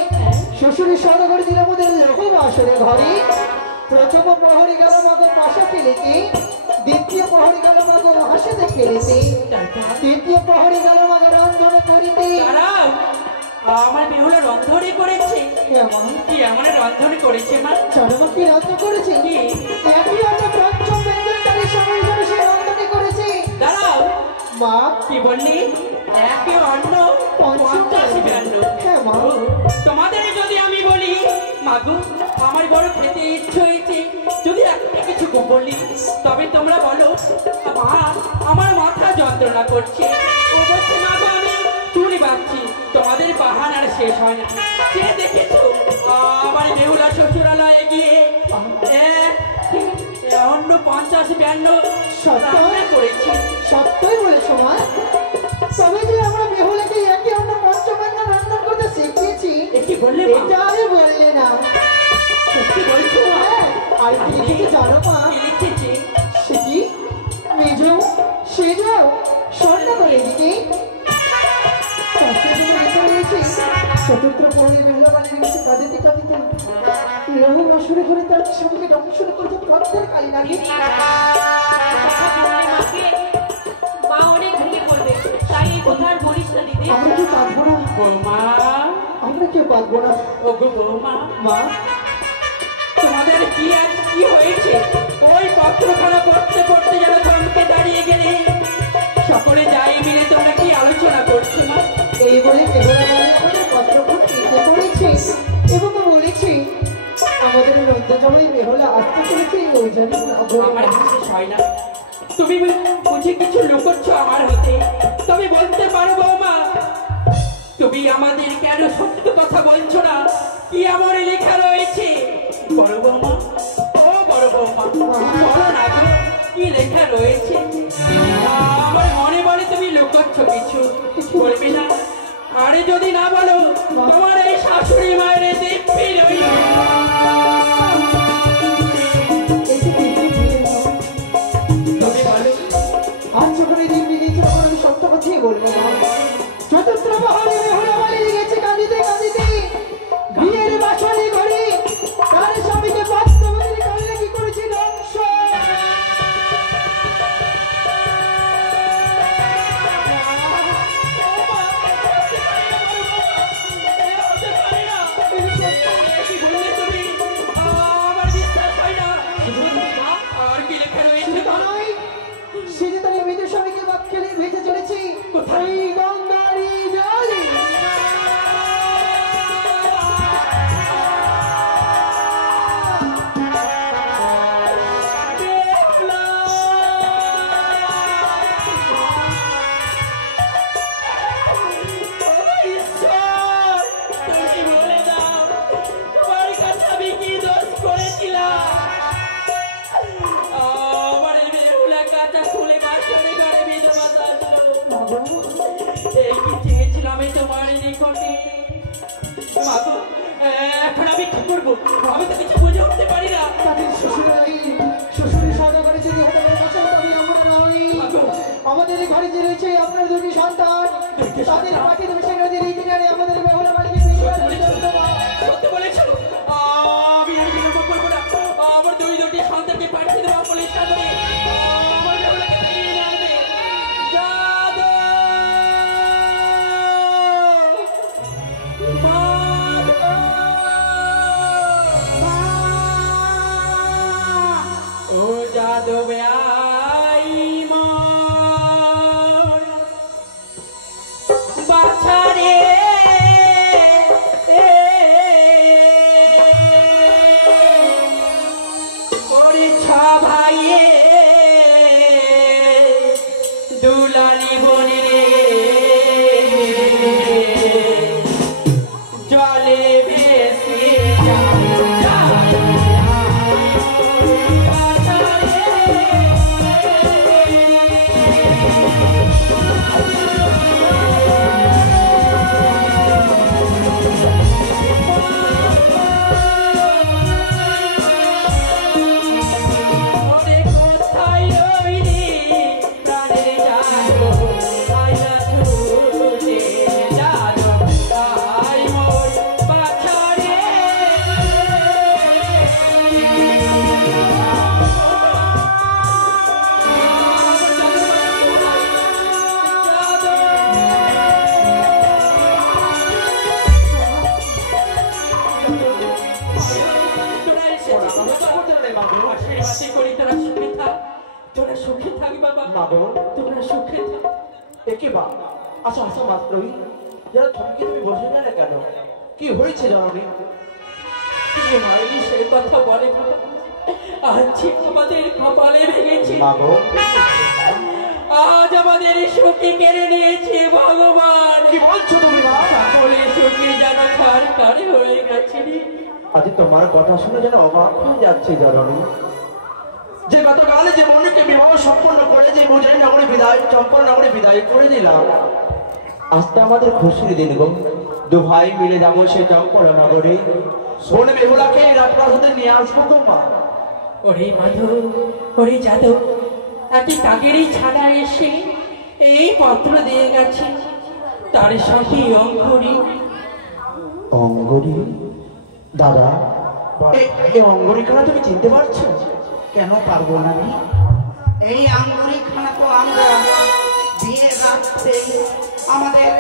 শ্বশুরি সদগর দিল মোদের লোক বাসরে ঘরে। প্রথম প্রহরী গেল মতো পাশা ফেলেছি, দ্বিতীয় প্রহরী গেল মতো হাসিতে খেলেছি, তৃতীয় প্রহরী গেল মতো রন্ধন করিতে। দাঁড়াও, আমার বেহুলা রন্ধনে করেছে? কেমন কি আমার রন্ধন করেছে মা? জনমকে রন্ধন করেছে? কি? একই অন্য পঞ্চম ব্যঞ্জনকারী সময় ধরে সে রন্ধনে করেছে। দাঁড়াও, মা, কি বললি? একে অন্য পঞ্চম 50-52। হ্যাঁ মা। ও, তোমাদের যদি আমি বলি মাগো আমার বড় খেতে ইচ্ছে হয়েছে, যদি একটা কিছু বলি তবে তোমরা বলো মা আমার মাথা যন্ত্রণা করছে। ও বলছে মাগো আমি চুরি বাঁধছি। তোমাদের বাহানার শেষ হয় না। সে দেখেছো আমার বেহুলা শ্বশুরালয়ে গিয়ে অন্য 50-52 রান্না করেছি। সত্যই বলেছো মা। তবে যে আমরা বেহুলাকে একে অন্য পঞ্চম ব্যঞ্জন রন্ধন করতে শিখিয়েছি, এ কি বললে মা? এটা আরে বললে না। সত্যি বলছো মা? হ্যাঁ, আর কি লিখেছে জানো মা? কি লিখেছে? সে কি মেজ সেজ স্বর্ণ করে দিকে চতুর্থ পরে বেহলামানের নিচে কাঁদিতে কাঁদিতে লৌহ বাসরে ঘরে তার স্বামীকে দংশন করতে প্রত্যেক কালী নাকি। মাকে মা অনেক ভেঙে পড়বে, তাই এই কথা আর বলিস না দিদি। আমরা কি পারবো না? বৌমা, আমরা কেউ পারবো না। ও গো বৌমা, মা, তোমাদের কি আজ কি হয়েছে? ওই পত্রখানা পড়তে পড়তে যেন থমকে দাঁড়িয়ে গেলে। সকলে যাই মিলে তোমরা কি আলোচনা করছো না? এই বলে আমাদের পত্রখানা লিখে পড়েছি এবং বলেছি আমাদের নন্দজমাই বেহুলা আসতে চলেছে এই ওজানি আমার বিশ্বাস হয় না তুমি বুঝি কিছু লুকোচ্ছ আমার হতে। তবে বলতে পারো বৌমা, তুমি আমাদের কেন সত্য কথা বলছো না? কি আমার লেখা রয়েছে? বড় বৌমা, ও বড় বৌমা, বলো না গো, কি লেখা রয়েছে? আমার মনে বলে তুমি লুকোচ্ছ কিছু, বলবি না? আরে যদি না বলো তোমার এই শাশুড়ি মায়ের দিব্যি রইল। তবে বলো, আজ যখন এই দিন দিয়েছে তখন আমি সত্য কথাই বলবো না। চতুর্থ মহলে বেহুলা বাড়ি গেছে কাঁদিতে কাঁদিতে বিয়ের বাসরে ঘরে তার স্বামীকে পদ্মবতীর কালে কি করেছে ধ্বংস। আর কি লেখা রয়েছে? শুধু তা নয়, সে যে তার মেয়েদের স্বামীকে বাক্যে ভেসে চলেছে ওই গঙ্গারি জলে। এখন আমি কি করবো? আমি তো কিছু বুঝে উঠতে পারি না। তাদের শ্বশুরের সহযোগী যদি হতে পারে তবে আমরা নই। আমাদের ঘরে যে রয়েছে আপনার দুটি সন্তান, তাদের পাখি ধসে নদীর এই কিনারে আমাদের বেহুলা বাড়িকে সত্যি বলেছো? আমি আর বিলম্ব করবো না। আমার দুটি সন্তানকে পাঠিয়ে দেবো পুলিশ সাথে। আমার বেহুলাকে ফিরিয়ে নিয়ে আনবে। যাদব! ও যাদব আই মন বাছারে করেছ ভাইয়ে দুলালি বনে জলে ভেসে আচ্ছা আচ্ছা মাত্রই যারা থমকে তুমি বসে না কেন? কি হয়েছে জননী? মায়ের সে কথা বলে না। আজ আমাদের কপালে ভেঙেছে, আজ আমাদের সুখী কেড়ে নিয়েছে ভগবান। কি বলছো তুমি মা? সকলে সুখী যেন খার কারে হয়ে গেছে। আজ তোমার কথা শুনে যেন অবাক হয়ে যাচ্ছে জননী। যে গতকালে যে মনুকে বিবাহ সম্পন্ন করে যে মুজাহিদ নগরে বিদায় চম্পল নগরে বিদায় করে দিলাম, আজকে আমাদের খুশির দিন গো। দু ভাই মিলে যাবো সে চম্পল নগরে, বোন বেহুলাকে রাজপ্রাসাদে নিয়ে আসবো গো মা। ওরে মাধব, ওরে যাদব, একটি কাকেরই ছাড়া এসে এই পত্র দিয়ে গেছে, তার সাথে অঙ্কুরি। অঙ্গুরি? দাদা, এই অঙ্গুরিখানা তুমি চিনতে পারছো? কেন পারবো না? এই আঙ্গুরিখানা তো আমরা বিয়ের রাত্রে আমাদের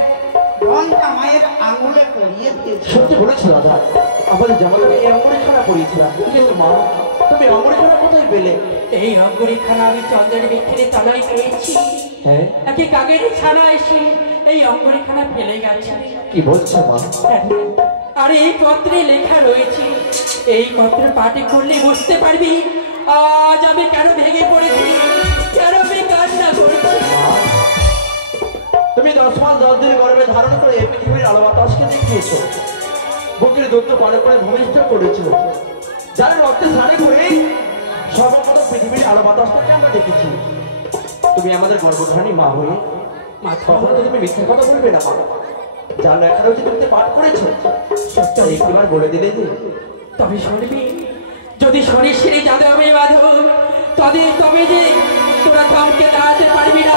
ঘন্টা মায়ের আঙুলে পরিয়ে দিয়েছি। সত্যি বলেছি দাদা, আমাদের জামাইকে এই অঙ্গুরিখানা পরিয়েছিলাম, কিন্তু মা তুমি অঙ্গুরিখানা কোথায় পেলে? এই অঙ্গুরিখানা আমি চন্দ্রের বিক্ষিরে তলায় পেয়েছি। হ্যাঁ, একে কাগের ছানা এসে এই অঙ্গুরিখানা ফেলে গেছে। কি বলছো মা? আর এই পত্রে লেখা রয়েছে, এই পত্র পাঠে করলে বুঝতে পারবি আজ আমি কেন ভেঙে পড়েছি, কেন আমি কান্না করছি। তুমি 10 মাস 10 দিন গর্ভে ধারণ করে এই পৃথিবীর আলো বাতাসকে দেখিয়েছো, বুকের দুগ্ধ পান করে ভূমিষ্ঠ করেছো, যার রক্তে স্নানে করে সর্বপ্রথম পৃথিবীর আলো বাতাসটাকে আমরা দেখেছি। তুমি আমাদের গর্ভধারী মা হয়ে কখনো তো তুমি মিথ্যা কথা বলবে না মা। যা লেখা রয়েছে তুমি পাঠ করেছো, সত্যি একবার বলে দিলে যে। তবে শুনবি, যদি শনি শ্রী যাদবে বাঁধব তবে যে তোরা কাউকে দাঁড়াতে পারবি না,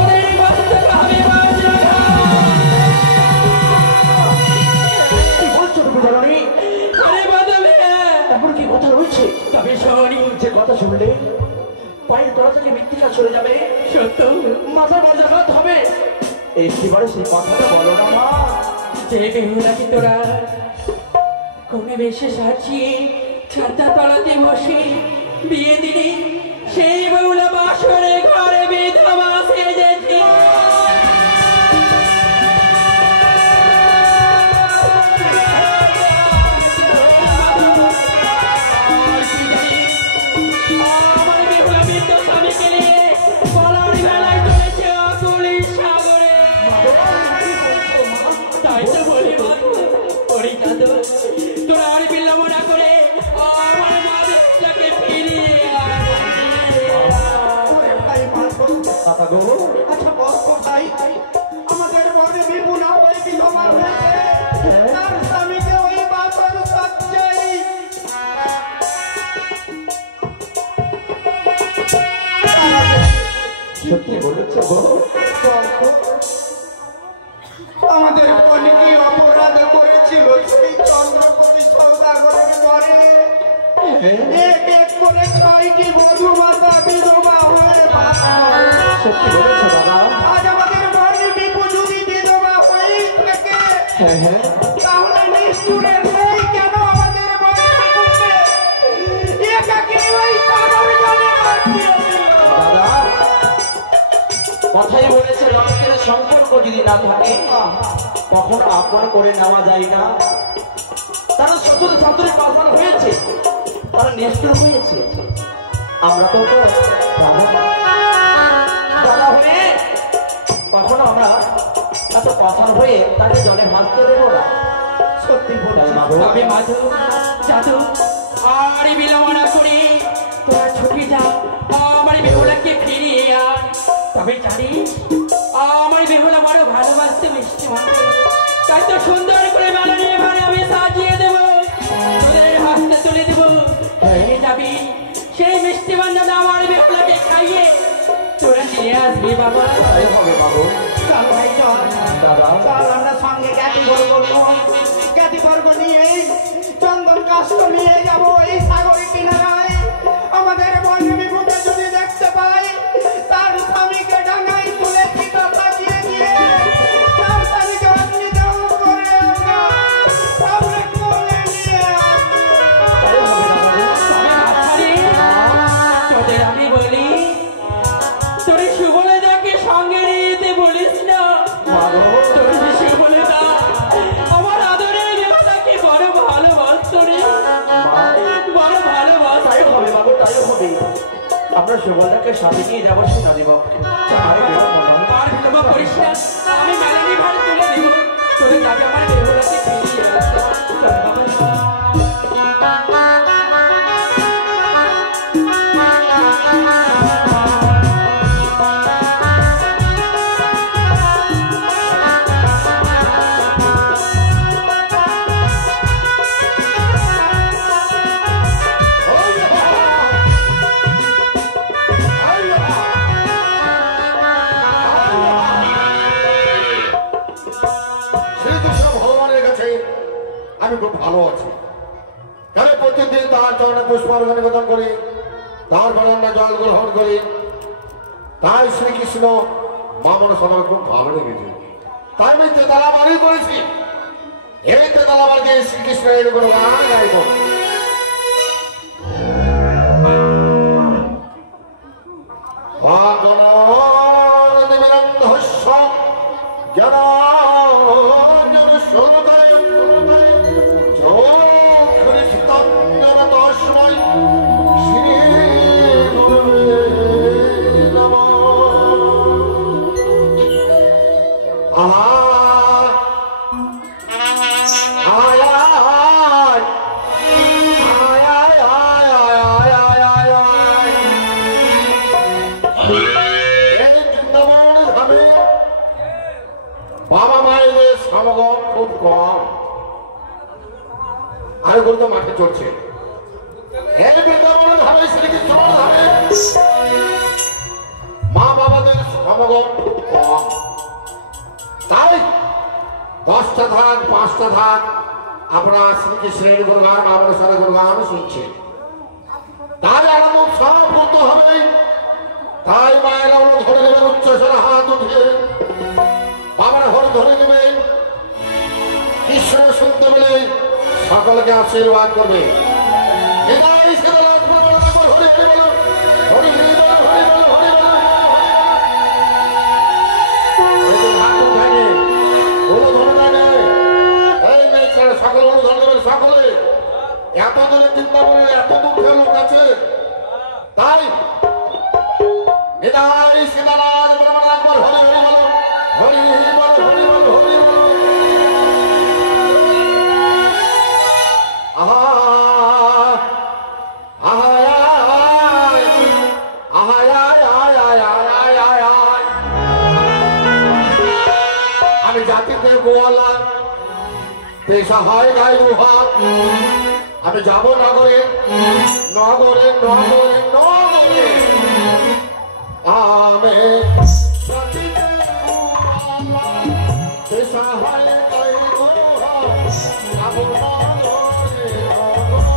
ওদের মস্তক হবে বজ্রাঘাত। কি বলছো তুমি জানি? আরে বাঁধবে, এমন কি কথা রয়েছে? তবে শনি যে কথা শুনলে পায়ের তলা থেকে মৃত্তিকা সরে যাবে, সত্য মাথা বজ্রাঘাত হবে। একেবারে সেই কথাটা বলো না মা। যে বেহুলাকে তোরা কোনে বেশে সাজিয়ে ছাতা তলাতে বসে বিয়ে দিলি, সেই বেহুলা বাসরে ঘরে বিধবা সেজেছে। আমার বেহুলা বৃদ্ধ স্বামীকে নিয়ে পলার বেলায় চলেছে অকুলির সাগরে। তাই তো বলি ওরে দাদু, তোরা আর বিলম্ব না করে আমার মা বেহুলাকে ফিরিয়ে কথা গো। আচ্ছা বল কোথায় আমাদের বড় বিপুল হয়ে বিধবা হয়েছে, তার স্বামীকে ওই বাসর সজ্জায় সত্যি বলেছো গো। আমাদের বোন কি অপরাধ করেছিল সেই চন্দ্রপতি সৌদাগরের ঘরে এক এক করে 6টি বধূ মাতা বিধবা হয়ে সত্যি বলেছো দাদা। আজ আমাদের বোন বিপু যদি বিধবা হয়ে থাকে, হ্যাঁ হ্যাঁ, তাহলে নিষ্ঠুরের নেই কেন আমাদের বোন বিপুকে একাকিনী ওই সাগর জলে ভাসিয়েছিল? দাদা কথাই বলেছে, রক্তের সম্পর্ক যদি না থাকে কখনো আপন করে নেওয়া যায় না। তারা শ্বশুর শাশুড়ি পাশান হয়েছে, তারা নিষ্ঠুর হয়েছে। আমরা তো দাদা হয়ে কখনো আমরা এত পাশান হয়ে তাকে জলে ভাসতে দেবো না। সত্যি বলছি তবে মাধু জাদু আর বিলম্ব না করে তোরা ছুটি যা, আমার বেহুলাকে ফিরিয়ে আয়। তবে জানিস আমার বেহুলা আমারও ভালোবাসতে মিষ্টি মানুষ, তাই তো সুন্দর করে মেলা নিয়ে ঘরে আমি সাজিয়ে দেবো, তোদের হাসতে তুলে দেবো। হয়ে যাবি সেই মিষ্টি বান্ধব আমার বেহুলাকে খাইয়ে তোরা নিয়ে আসবি বাবা। তাই হবে বাবু। চল ভাই চল, দাদা চল আমরা সঙ্গে জ্ঞাতি বর্গ নিয়ে চন্দন কাষ্ট নিয়ে যাবো এই সাগরের কিনারায়। আমাদের বোন বিপুকে যদি দেখতে পাই, তার স্বামীকে ডাঙায় তুলে চিতা সাজিয়ে দিয়ে তার স্বামীকে অগ্নিদাহ করে আমরা সামনে কোলে নিয়ে তাই হবে না বাবু। তোদের আমি বলি, তোর সুবলে যাকে সঙ্গে নিয়ে যেতে বলিস না। তোর সুবলে দা আমার আদরের বেহুলাকে বড় ভালোবাসতো রে, বড় ভালোবাসতো। তাই হবে বাবু, তাই হবে। আমরা সুবর্ণাকে সাথে নিয়ে যাবো সোনালী বাবুকে। আর বিলম্ব করিস না, আমি মেলানি ভাড়া তুলে দেবো, তোদের যাবে আমার বেহুলাকে ফিরিয়ে আসতে। চল বাবা। শ্রীকৃষ্ণ ভগবানের কাছে আমি খুব ভালো আছি। আমি প্রতিদিন তার চরণে পুষ্পার্ঘ নিবেদন করি, তার বরণ্য জল গ্রহণ করি। তাই শ্রীকৃষ্ণ মামন সবার খুব ভালো লেগেছে, তাই আমি তেতলা বাড়ি করেছি। এই তেতলা বাড়িতে শ্রীকৃষ্ণের কোনো গান গাইব। বাবা মায়ের সমাগম খুব কম, আর গুলো মাঠে চলছে। মা বাবাদের সমাগম খুব কম, তাই 10টা ধান 5টা ধান আপনার শ্রীকৃষ্ণের গুণগান আমার সাথে গুণগান শুনছে, তাই আনন্দ সব করতে হবে। তাই মায়েরা ধরে নেবেন উচ্চস্বরে হাত উঠে, বাবার হল ধরে নেবেন, ঈশ্বরের শুনতে পেলে সকলকে আশীর্বাদ করবে। সকলে অনুধান দেবেন, সকলে এত দূরে বৃন্দাবনের এত দূর লোক আছে, তাই নিতাই সীতারাম একবার হরি হরি বলো, হরি বল হরি বল হরি বল। আমি জাতিতে গোয়ালা, পেশা হয় গাই গুহা, আমি যাব নগরে নগরে নগরে নগরে, আমি জাতিতে গোয়ালা, পেশা হয় গাই গুহা, যাব নগরে নগরে।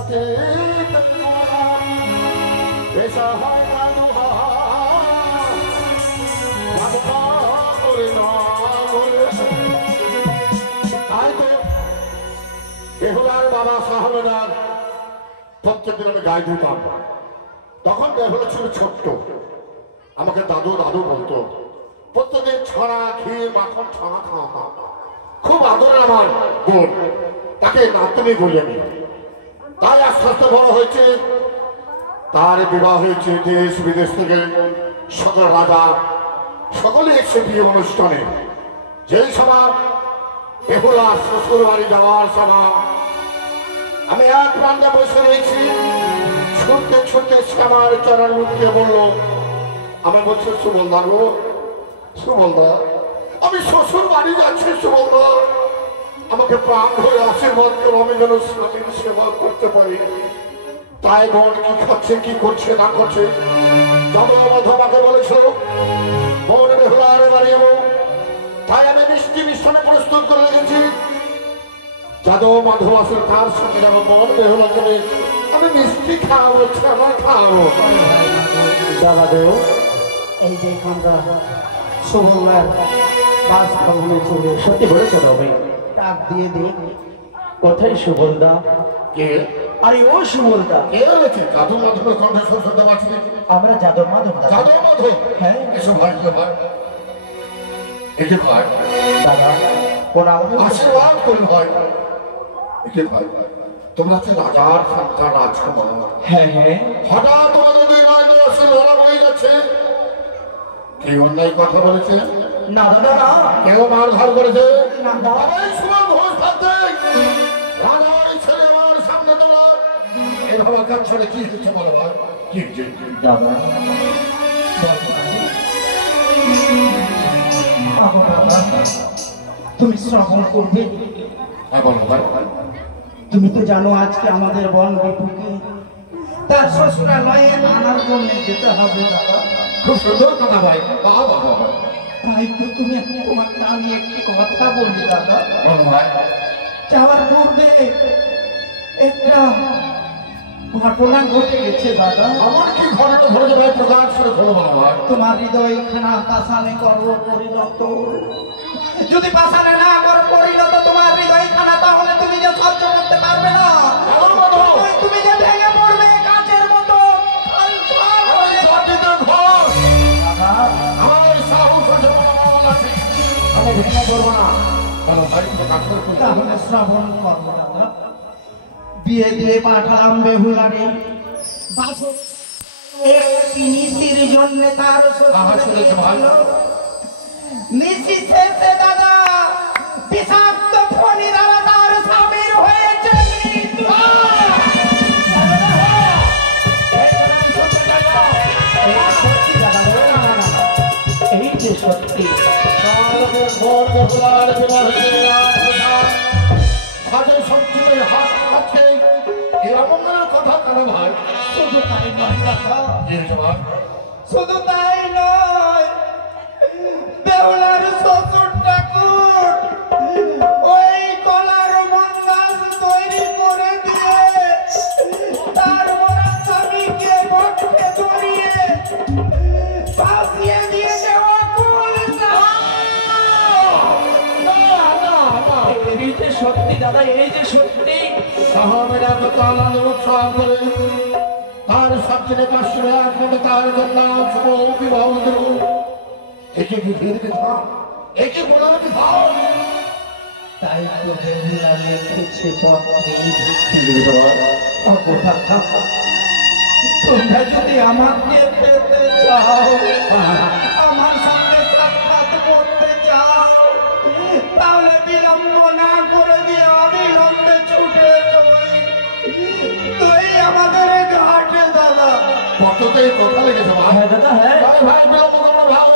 সাথে পেশা হয় দাদু বেহুলার বাবা সাহাবেদার প্রত্যেকদিন আমি গায়ে দিতাম। তখন বেহুলা ছিল ছোট্ট, আমাকে দাদু দাদু বলতো। প্রত্যেকদিন ছড়া ক্ষীর মাখন ছড়া খাওয়াতাম। খুব আদরের আমার বোন, তাকে নাতনি বলি আমি। তাই আস্তে আস্তে বড় হয়েছে, তার বিবাহ হয়েছে দেশ বিদেশ থেকে সকল রাজা সকলে এসে বিয়ে অনুষ্ঠানে। যেই সময় বেহুলা শ্বশুর বাড়ি যাওয়ার সময় আমি এক প্রান্তে বসে রয়েছি, ছুটতে ছুটতে সে আমার চরণ মুখে বললো, আমি বলছি সুবলদা গো, সুবলদা আমি শ্বশুর বাড়ি যাচ্ছি, সুবলদা আমাকে প্রাণ ধরে আশীর্বাদ করো, আমি যেন স্বামীর সেবা করতে পারি। তাই বোন কি খাচ্ছে কি করছে না করছে যাদব মাধব আমাকে বলেছিল বোন বেহুলার বাড়ি যাবো। তাই আমি মিষ্টি মিশ্রণে প্রস্তুত করে রেখেছি। যাদব মাধব আসলে তার সঙ্গে যাবো, বোন বেহুলা করে আমি মিষ্টি খাওয়াবো, ছানা খাওয়াবো। দাদা দেও এই যে আমরা সুবলদার বাসভবনে চলে সত্যি বলেছো তবে ডাক দিয়ে দিই। কোথায় সুবলদা? কে আরে ও সুবলদা, কে হয়েছে? যাদব মাধবের কণ্ঠস্বর শুনতে পাচ্ছি। আমরা যাদব মাধব দাদা। যাদব মাধব? হ্যাঁ। এসো ভাই, এসো ভাই, একে ভাই দাদা প্রণাম। আশীর্বাদ করুন ভাই। একে ভাই, তোমরা হচ্ছে রাজার সন্তান, রাজকুমার। হ্যাঁ হ্যাঁ, হঠাৎ তোমাদের দুই নয় দশের ধরা হয়ে যাচ্ছে। কেউ অন্যায় কথা বলেছে? না দাদা না। কেউ মারধর করেছে? এই সময় ঘোষ থাকতে রাজার ছেলে আমার সামনে তোলা এভাবে কাজ ছেড়ে কি হচ্ছে বলো ভাই? কি হচ্ছে? দাদা তুমি শ্রবণ করবে। হ্যাঁ বলো ভাই। তুমি তো জানো আজকে আমাদের বন বিপুকে তার শ্বশুরালয়ে আনার জন্য যেতে হবে দাদা। খুব সুন্দর কথা ভাই, বাবা বাবা। তাই তো তুমি তোমাকে আমি একটি কথা বলি দাদা। বলো ভাই। যাওয়ার পূর্বে একটা ঘটনা ঘটে গেছে দাদা। আমার কি ঘটনা ঘটেছে ভাই? প্রধান করে বলো বলো ভাই। তোমার হৃদয় খানা পাষাণে করব পরিণত। যদি পাষাণে না করো পরিণত তোমার হৃদয় খানা, তাহলে তুমি যে সহ্য করতে পারবে না। তুমি যে ভেঙে পড়বে কাচের মতো। আমার সাহস আছে, আমি ভেঙে পড়বো না। বলো ভাই, তাহলে শ্রাবণ করব দাদা। বিয়ে দিয়ে পাঠালাম বেহুলারে নিশির জন্য তার নিশি শেষে দাদা বিষাক্ত ফণি দ্বারা তার স্বামীর হয়েছে মৃত্যু। এই যে সত্যি কথা কেন ভাই? শুধু তাই নয় দাদা, ভাই শুধু তাই নয়, বেহুলার শ্বশুর ঠাকুর ওই কলার মন্দাস তৈরি করে দিয়ে তার মরা স্বামীকে বটকে ধরিয়ে ফাঁসিয়ে দিয়ে দেওয়া এই যে সত্যি দাদা, এই যে সত্যি। সাহাবেরা কত আনন্দ উৎসব করে তার সবচেয়ে কাশ্মীরে একমাত্র তার জন্য শুভ বিবাহ দিল। একে কি ফিরে দিতাম? একে বলা দিতাম? তাই তো বেহুলা লিখেছে পত্রে, তোমরা যদি আমাকে পেতে চাও, আমার সাথে সাক্ষাৎ করতে চাও, তাহলে বিলম্ব না করে দিয়ে অবিলম্বে ছুটে যাই তুই আমাদের ঘাটে দাদা। কতটাই কথা লেগেছে ভাই। হ্যাঁ দাদা, হ্যাঁ। ভাই বিলম্ব করবো ভাই,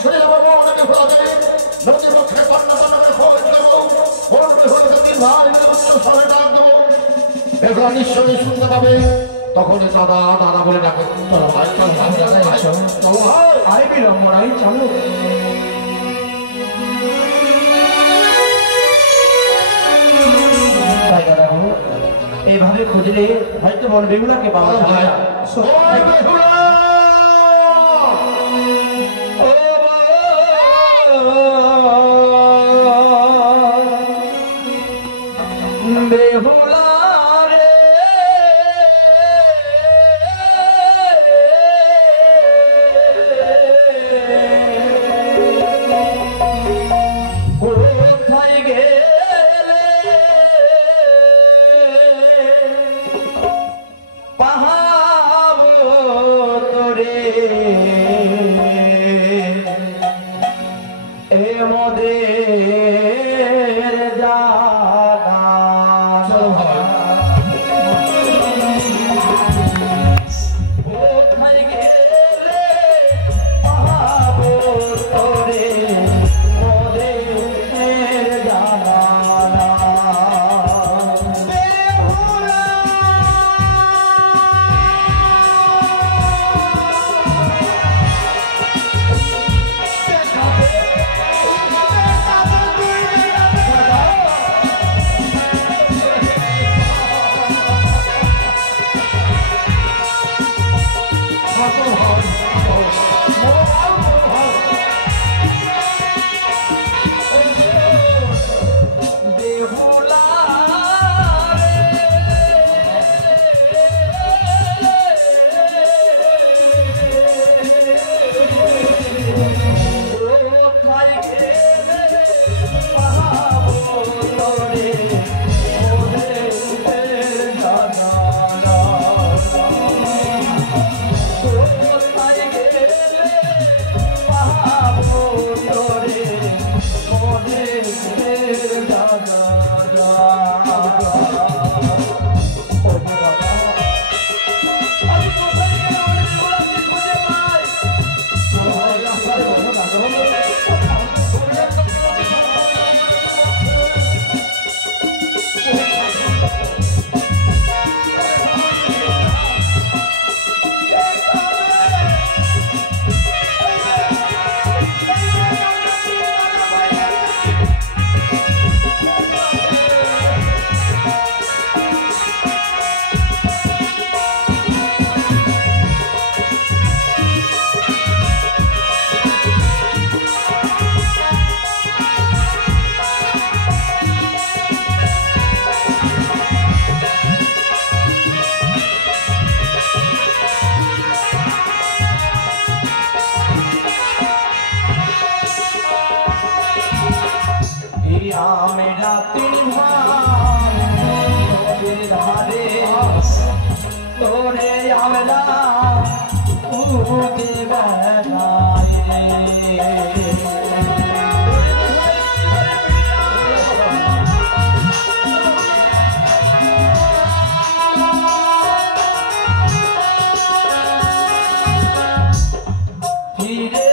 শুনে যাবো অনেকে ফেলাতে নদী পক্ষে কন্যাকে খোঁজ দেবো, বলবে হয়ে যদি ভাই উচ্চ স্বরে ডাক দেবো, এগুলো নিশ্চয়ই শুনতে পাবে। তখন দাদা দাদা বলে ডাকে, চলো ভাই চলো ভাই, চলো ভাই। আরে বিলম্ব নাই, চলো। তাই দাদা এইভাবে খুঁজলে হয়তো বন বেহুলাকে পাওয়া যাবে না। ওই বেহুলা! বেহুলা রে কোথায় গেলে পাহাবো তোরে এ মোদের জানা কোথায় গেলে পাহাবো তোরে মোদের জানা তোরে আমরা উঠে বেড়াই ফিরে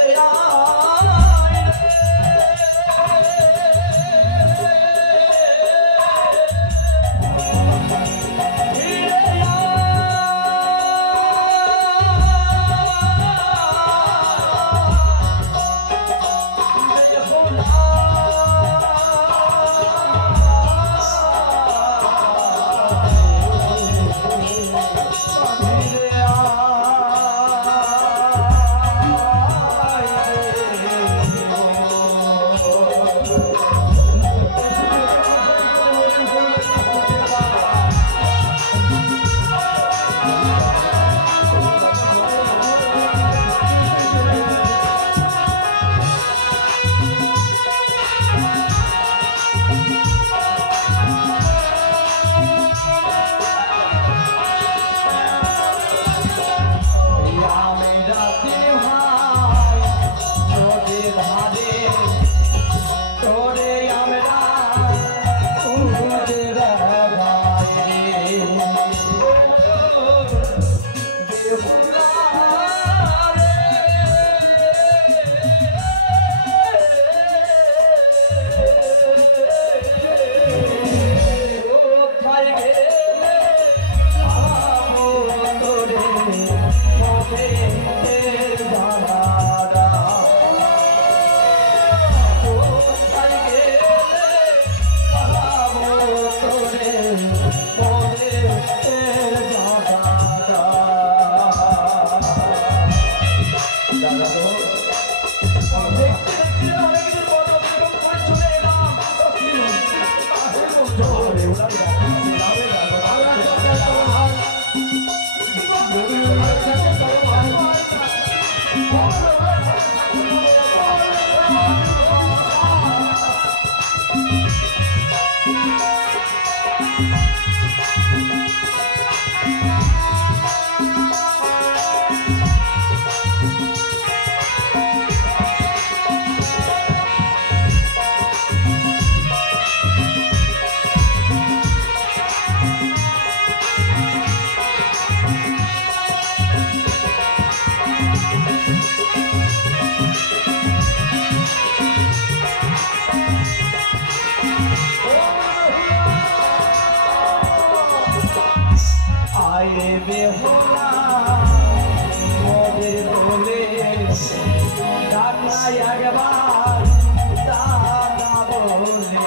আয়ে বেহুলা মোদের কোলে ডাকাই একবার দাদা বলে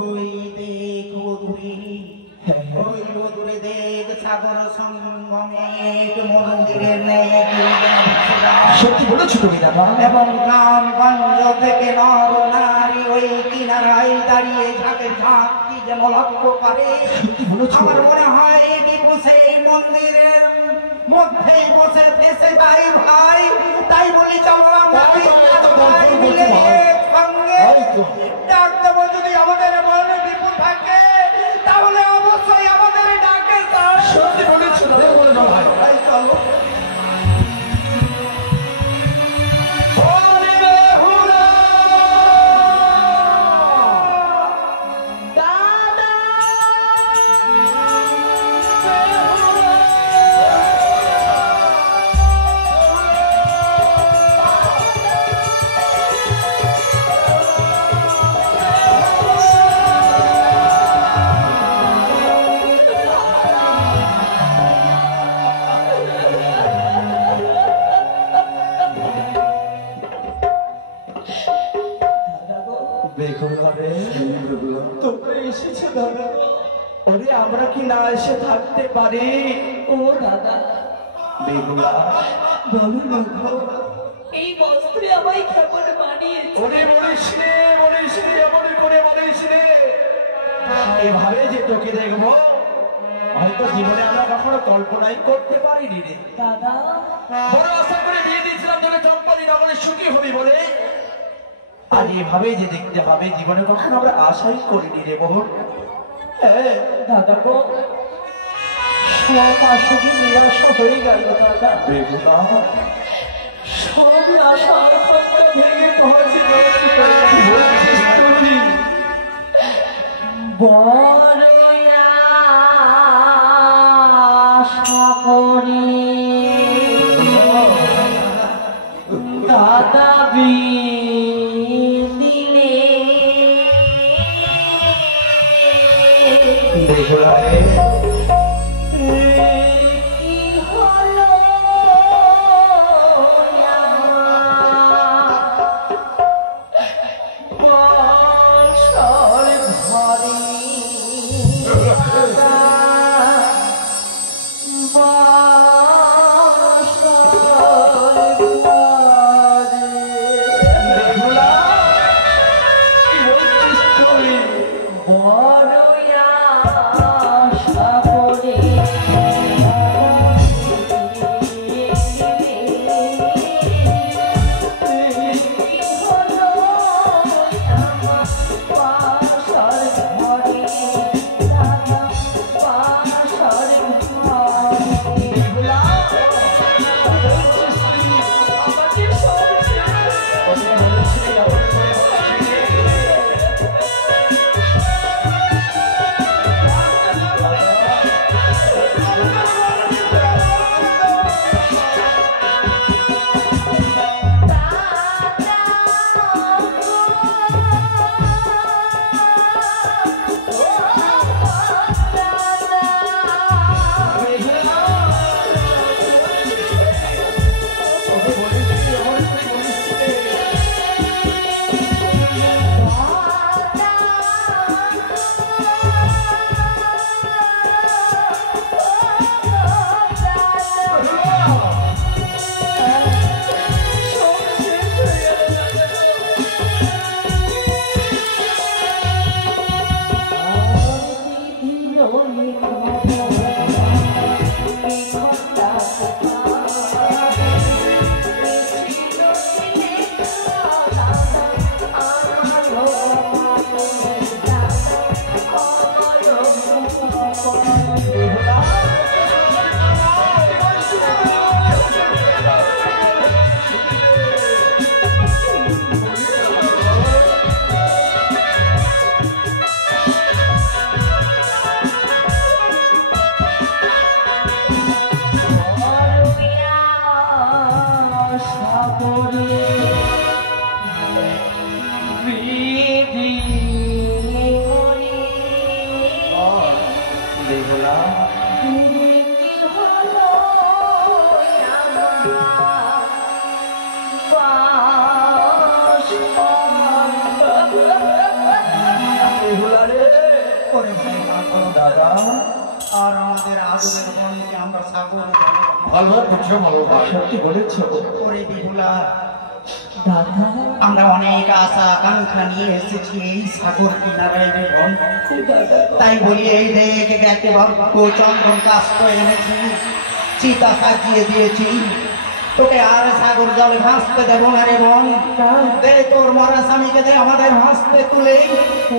ওই দেখ মধুরী, ওই মধুরে দেখ সাগর সঙ্গমে মন্দিরের সত্যি বলেছো তুমি দাদা? এবং গ্রামগঞ্জ থেকে নর নারী ওই কিনারায় দাঁড়িয়ে ঝাঁকে ঝাঁক কি যেন লক্ষ্য করে। আমার মনে হয় এটি বসে এই মন্দিরের মধ্যে বসে ফেসে যাই ভাই, তাই বলি চলো আমরা ভাই মিলে সঙ্গে ডাক দেবো। যদি আমাদের মনে বিপদ থাকে তাহলে অবশ্যই আমাদের ডাকে সত্যি বলেছো দাদা, বলে যাও ভাই। তাই চলো। ওরে আমরা কি না এসে থাকতে পারি? ও দাদা, বেগুলা বলো না গো, এই বস্ত্রে আমায় কেমন মানিয়েছে। ওরে বলিস রে, বলিস রে, এমন করে বলিস রে। এভাবে যে তোকে দেখবো হয়তো জীবনে আমরা কখনো কল্পনাই করতে পারিনি রে দাদা। বড় আশা করে বিয়ে দিয়েছিলাম তোকে চম্পালি নগরে সুখী হবি বলে, আর এভাবে যে দেখতে হবে জীবনে কখনো আমরা আশাই করিনি রে মোহন। দাদা গো, সব আশা কি নিরাশা হয়ে গেল দাদা। সব আশা আকাঙ্ক্ষা ভেঙে পৌঁছে বড় আশা করি দাদা দিলে বেহুলা রে আমরা অনেক আশা আকাঙ্ক্ষা নিয়ে এসেছি এই সাগর কিনারায় রে বোন। তাই বলি এই দেখ গেতে চন্দন কাষ্ট এনেছি, চিতা সাজিয়ে দিয়েছি, তোকে আর সাগর জলে ভাসতে দেব না রে বোন। দে তোর মরা স্বামীকে দে আমাদের হাসতে তুলে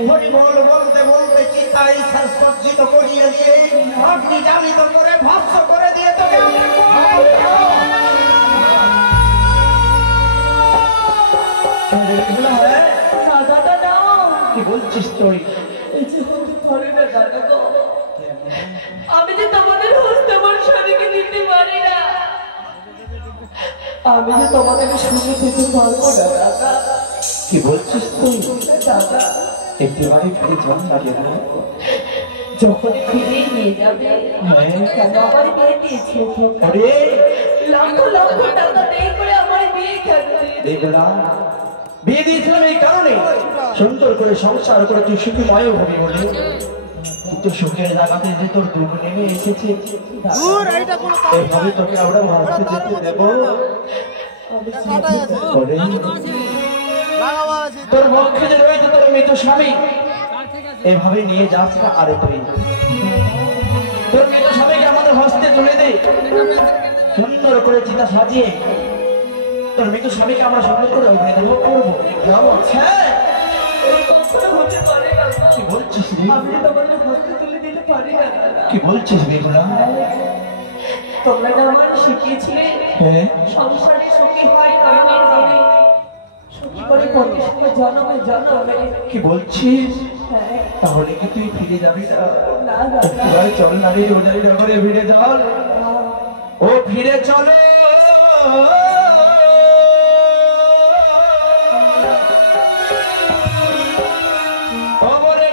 হরি বল বলতে বলতে চিতাই সজ্জিত করিয়ে দিয়ে অগ্নি জালিত করে ভস্ম করে দিয়ে তোকে কি বলছিস তুই? আমি যে তোমাদের হস্তে আমার স্বামীকে দিতে পারি না, আমি যে তোমাদের শুনে থেকে পারবো না দাদা। কি বলছিস তুই? দাদা একেবারে ফিরে যান না রে ভাই। যখন ফিরে নিয়ে যাবে কেন আমার বিয়ে দিয়েছে? আরে লক্ষ লক্ষ টাকা নেই করে আমার বিয়ে কেন দেখলা বিয়ে দিয়েছিলাম এই কারণে সুন্দর করে সংসার করে তুই সুখীময় হবি বলে, কিন্তু সুখের জায়গাতে যে তোর দুঃখ নেমে এসেছে এইভাবে তোকে আমরা ভাবতে যেতে দেব? তোর পক্ষে যে রয়েছে তোর মৃত স্বামী, এভাবে নিয়ে যাস না। আরে তুই তোর মৃত স্বামীকে আমাদের হস্তে তুলে দে, সুন্দর করে চিতা সাজিয়ে তোর মৃত স্বামীকে আমরা সুন্দর করে অভিনয় দেবো করবো। হ্যাঁ হতে পারে না। কি বলছিস? আমি তোমাদের হস্তে তুলে দিতে পারি না। কি বলছিস বেগুনা? তোমরা না আমার শিখিয়েছিলে সংসারে সুখী হয় নয়নের দিনে, সুখী করে পরের সঙ্গে জন্মে জন্মে। কি বলছিস? হ্যাঁ। তাহলে কি তুই ফিরে যাবি না? না না এবার চল না রে রোজারি নগরে ফিরে চল। ও ফিরে চলো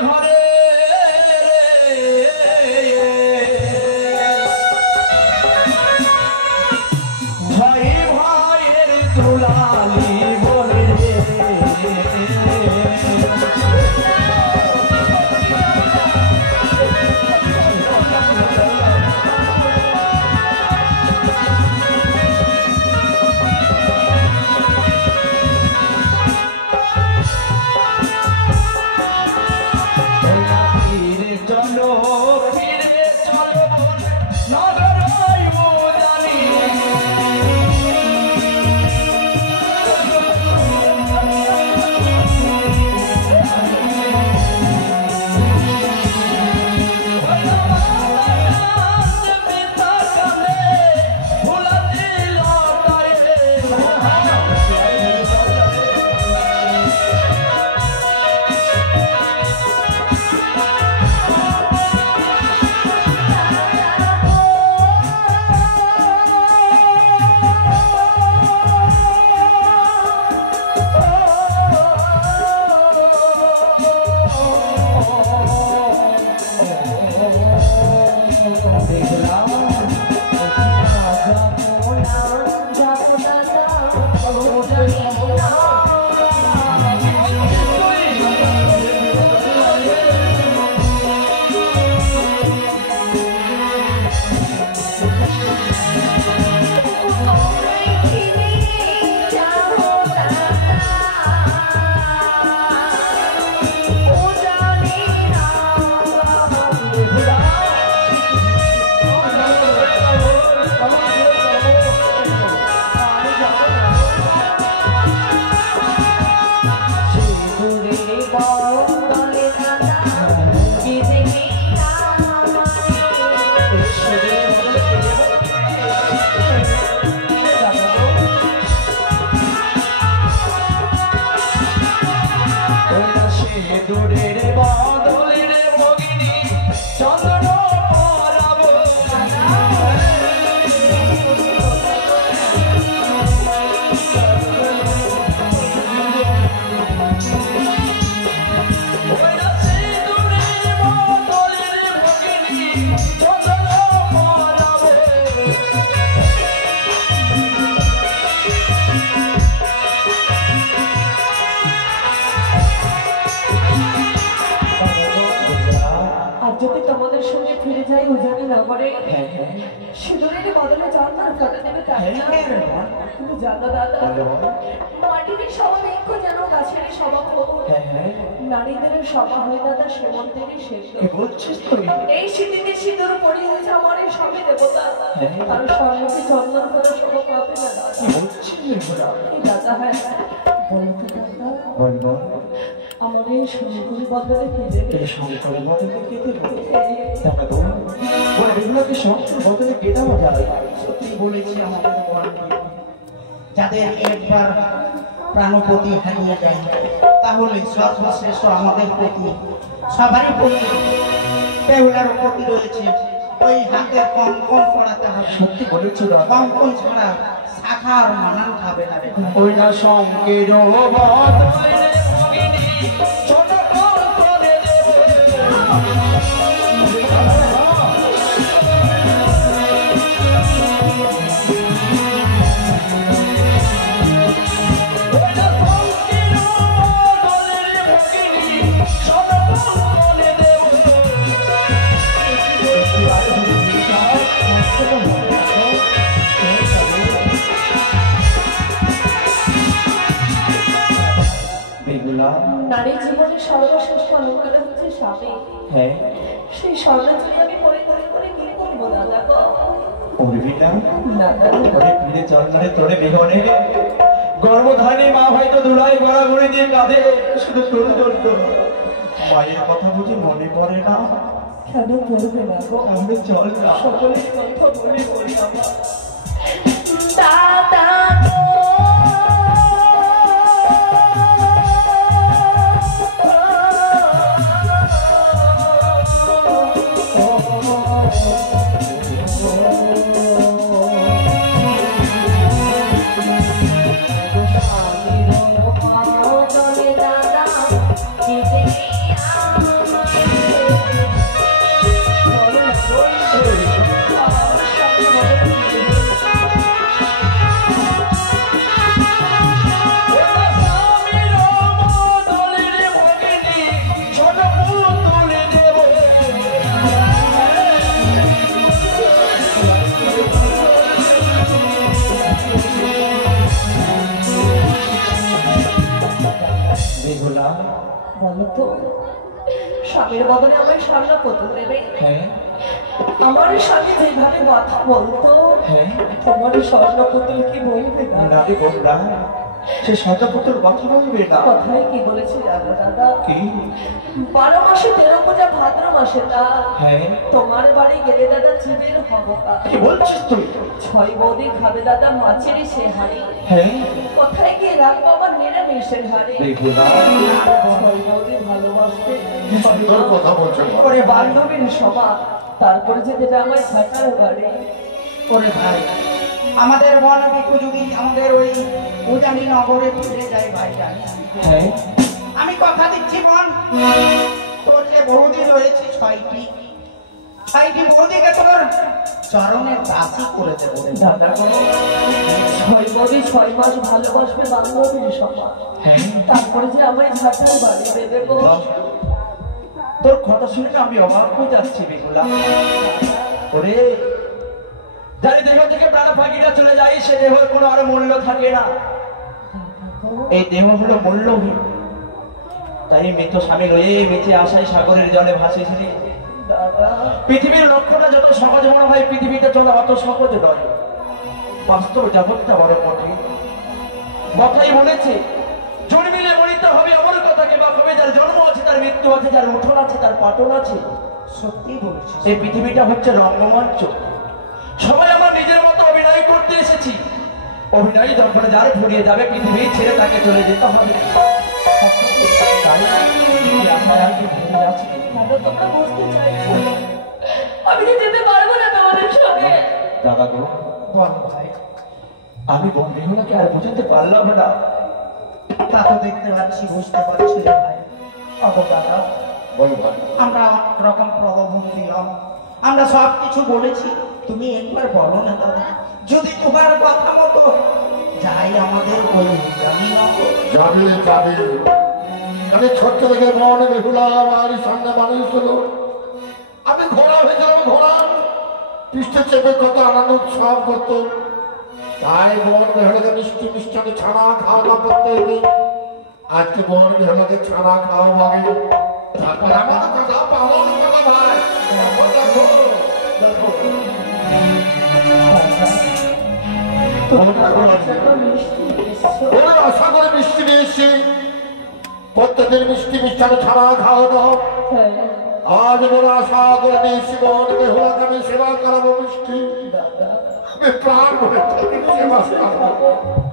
ঘরে তোমার সঙ্গে ফিরে যাই উজানি নগরে। সিঁদুরের বদলে চন্দন ফোঁটা দেবে তাই না? কিন্তু জানো দাদা, মাটির স্বভাবিক যেন গাছের স্বভাব হোক, নারীদের সভা হয় দাদা সেমন্তেরই শেষ। এই শীতিতে সিঁদুর পড়িয়ে হয়েছে আমার এই সবে দেবতা, তার সঙ্গে চন্দন ফোঁটা সব পাবে না দাদা। হ্যাঁ বলতে দাদা, আমার এই শঙ্করী বদলে ফিরে শঙ্করের বদলে কেটে এগুলোকে শঙ্কর বদলে কেটাও যায়। সত্যি বলেছি আমাদের বলকে, যাদের একবার প্রাণপতি হারিয়ে যায় তাহলে সর্বশ্রেষ্ঠ আমাদের প্রতি, সবারই প্রতি, বেহুলার প্রতি রয়েছে ওই হাতের কঙ্কন পড়াতে হবে। সত্যি বলেছো দাদা, কঙ্কন ছাড়া শাখা আর মানান খাবে না। ওই না শঙ্কের নারীর জীবনের সর্বশ্রেষ্ঠ অলঙ্কার হচ্ছে স্বামী। সেই স্বর্ণাচরি আমি পরিধান করে কি করবো দাদা গো? গর্ভধারী মা হয়তো দুলাই গড়াগড়ি দিয়ে কাঁদে, শুধু তোর জন্য মায়ের কথা বুঝে মনে পড়ে না। কেন বলবে না গো? তাহলে চল না, সকলের কথা মনে পড়ে আমার দাদা গো। স্বামীর বদলে আমার স্বর্ণ পুতুল দেবে? আমার স্বামী যেভাবে কথা বলতো তোমার স্বর্ণ পুতুল কি বলবে না? সে স্বর্ণপুত্র কথা বলবে না। কথায় কি বলেছি জানো দাদা? কি? 12 মাসে 13 পূজা ভাদ্র মাসে তা তোমার বাড়ি গেলে দাদা চিনের হবকা। কি বলছিস তুই? 6 বৌদি খাবে দাদা মাছেরই সে হাড়ি। কোথায় গিয়ে রাখবো আমার নিরামিষের হাড়ি? 6 বৌদি ভালোবাসতে কথা বলছেন করে বান্ধবীর সমাজ, তারপরে যে দেবে আমার থাকার বাড়ি। ওরে ভাই, আমাদের বন বিকু যদি আমাদের ওই উজানি নগরে ফিরে যায় ভাই, জানিস আমি কথা দিচ্ছি বন, তোর যে বৌদি রয়েছে 6টি বৌদিকে তোর চরণের দাসী করে দেবো। দাদা করে 6 বৌদি 6 মাস ভালোবাসবে বান্ধবীর সমাজ, তারপরে যে আমায় থাকার বাড়ি দেবে গো। তোর কথা শুনে আমি অবাক হয়ে যাচ্ছি বেগুলা। ওরে যার দেহ থেকে প্রাণ পাখিটা চলে যায় সে দেহের কোনো আর মূল্য থাকে না। এই দেহ হলো মূল্যহীন, তাই মৃত স্বামী রয়ে বেঁচে আসায় সাগরের জলে ভাসেছিলি। পৃথিবীর লক্ষ্যটা যত সহজ মনে হয় পৃথিবীতে চলা অত সহজ নয়। বাস্তব জগৎটা বড় কঠিন। কথাই বলেছে জন্মিলে মরিতে হবে অমর কথাকে বা হবে, যার জন্ম আছে তার মৃত্যু আছে, যার উঠন আছে তার পাটন আছে। সত্যি বলছি, এই পৃথিবীটা হচ্ছে রঙ্গমঞ্চ। সবাই আমার নিজের মতো অভিনয় করতে এসেছি। অভিনয় যখন যার ফুরিয়ে যাবে পৃথিবী ছেড়ে তাকে চলে যেতে হবে। আমি যেতে পারবো না তোমাদের সঙ্গে। দাদা গো, আমি বন্ধুগুলোকে আর বোঝাতে পারলাম না। তা তো দেখতে পাচ্ছি, বুঝতে পারছি রে ভাই। দাদা আমরা অনেক রকম প্রলোভন দিলাম, আমরা সব কিছু বলেছি, তুমি একবার বলো না দাদা, যদি তোমার কথা মতো যাই আমাদের ওই জানি না যাবি যাবি। আমি ছোট্ট থেকে মনে বেহুলা আমার সামনে মানুষ হলো, আমি ঘোড়া হয়েছিলাম, ঘোড়া পৃষ্ঠে চেপে কত আনন্দ উৎসব করতো। তাই বন বেহলাকে মিষ্টি মিষ্টানে ছাড়া খাওয়া দাওয়া করতে হবে। আজকে বন বেহলাকে ছাড়া খাওয়া লাগে, তারপর আমার কথা পালন করা ভাই। দেখো দেখো দেখো ওই আশা করে মিষ্টি নিয়ে এসছি। প্রত্যেকদিন মিষ্টি মিষ্টানে ছাড়া খাওয়া দাওয়া। আজ বড় আশা করে নিয়েছি বন বেহুলাকে আমি সেবা করাবো মিষ্টি। আমি প্রাণ ভরে তাকে সেবা করাবো।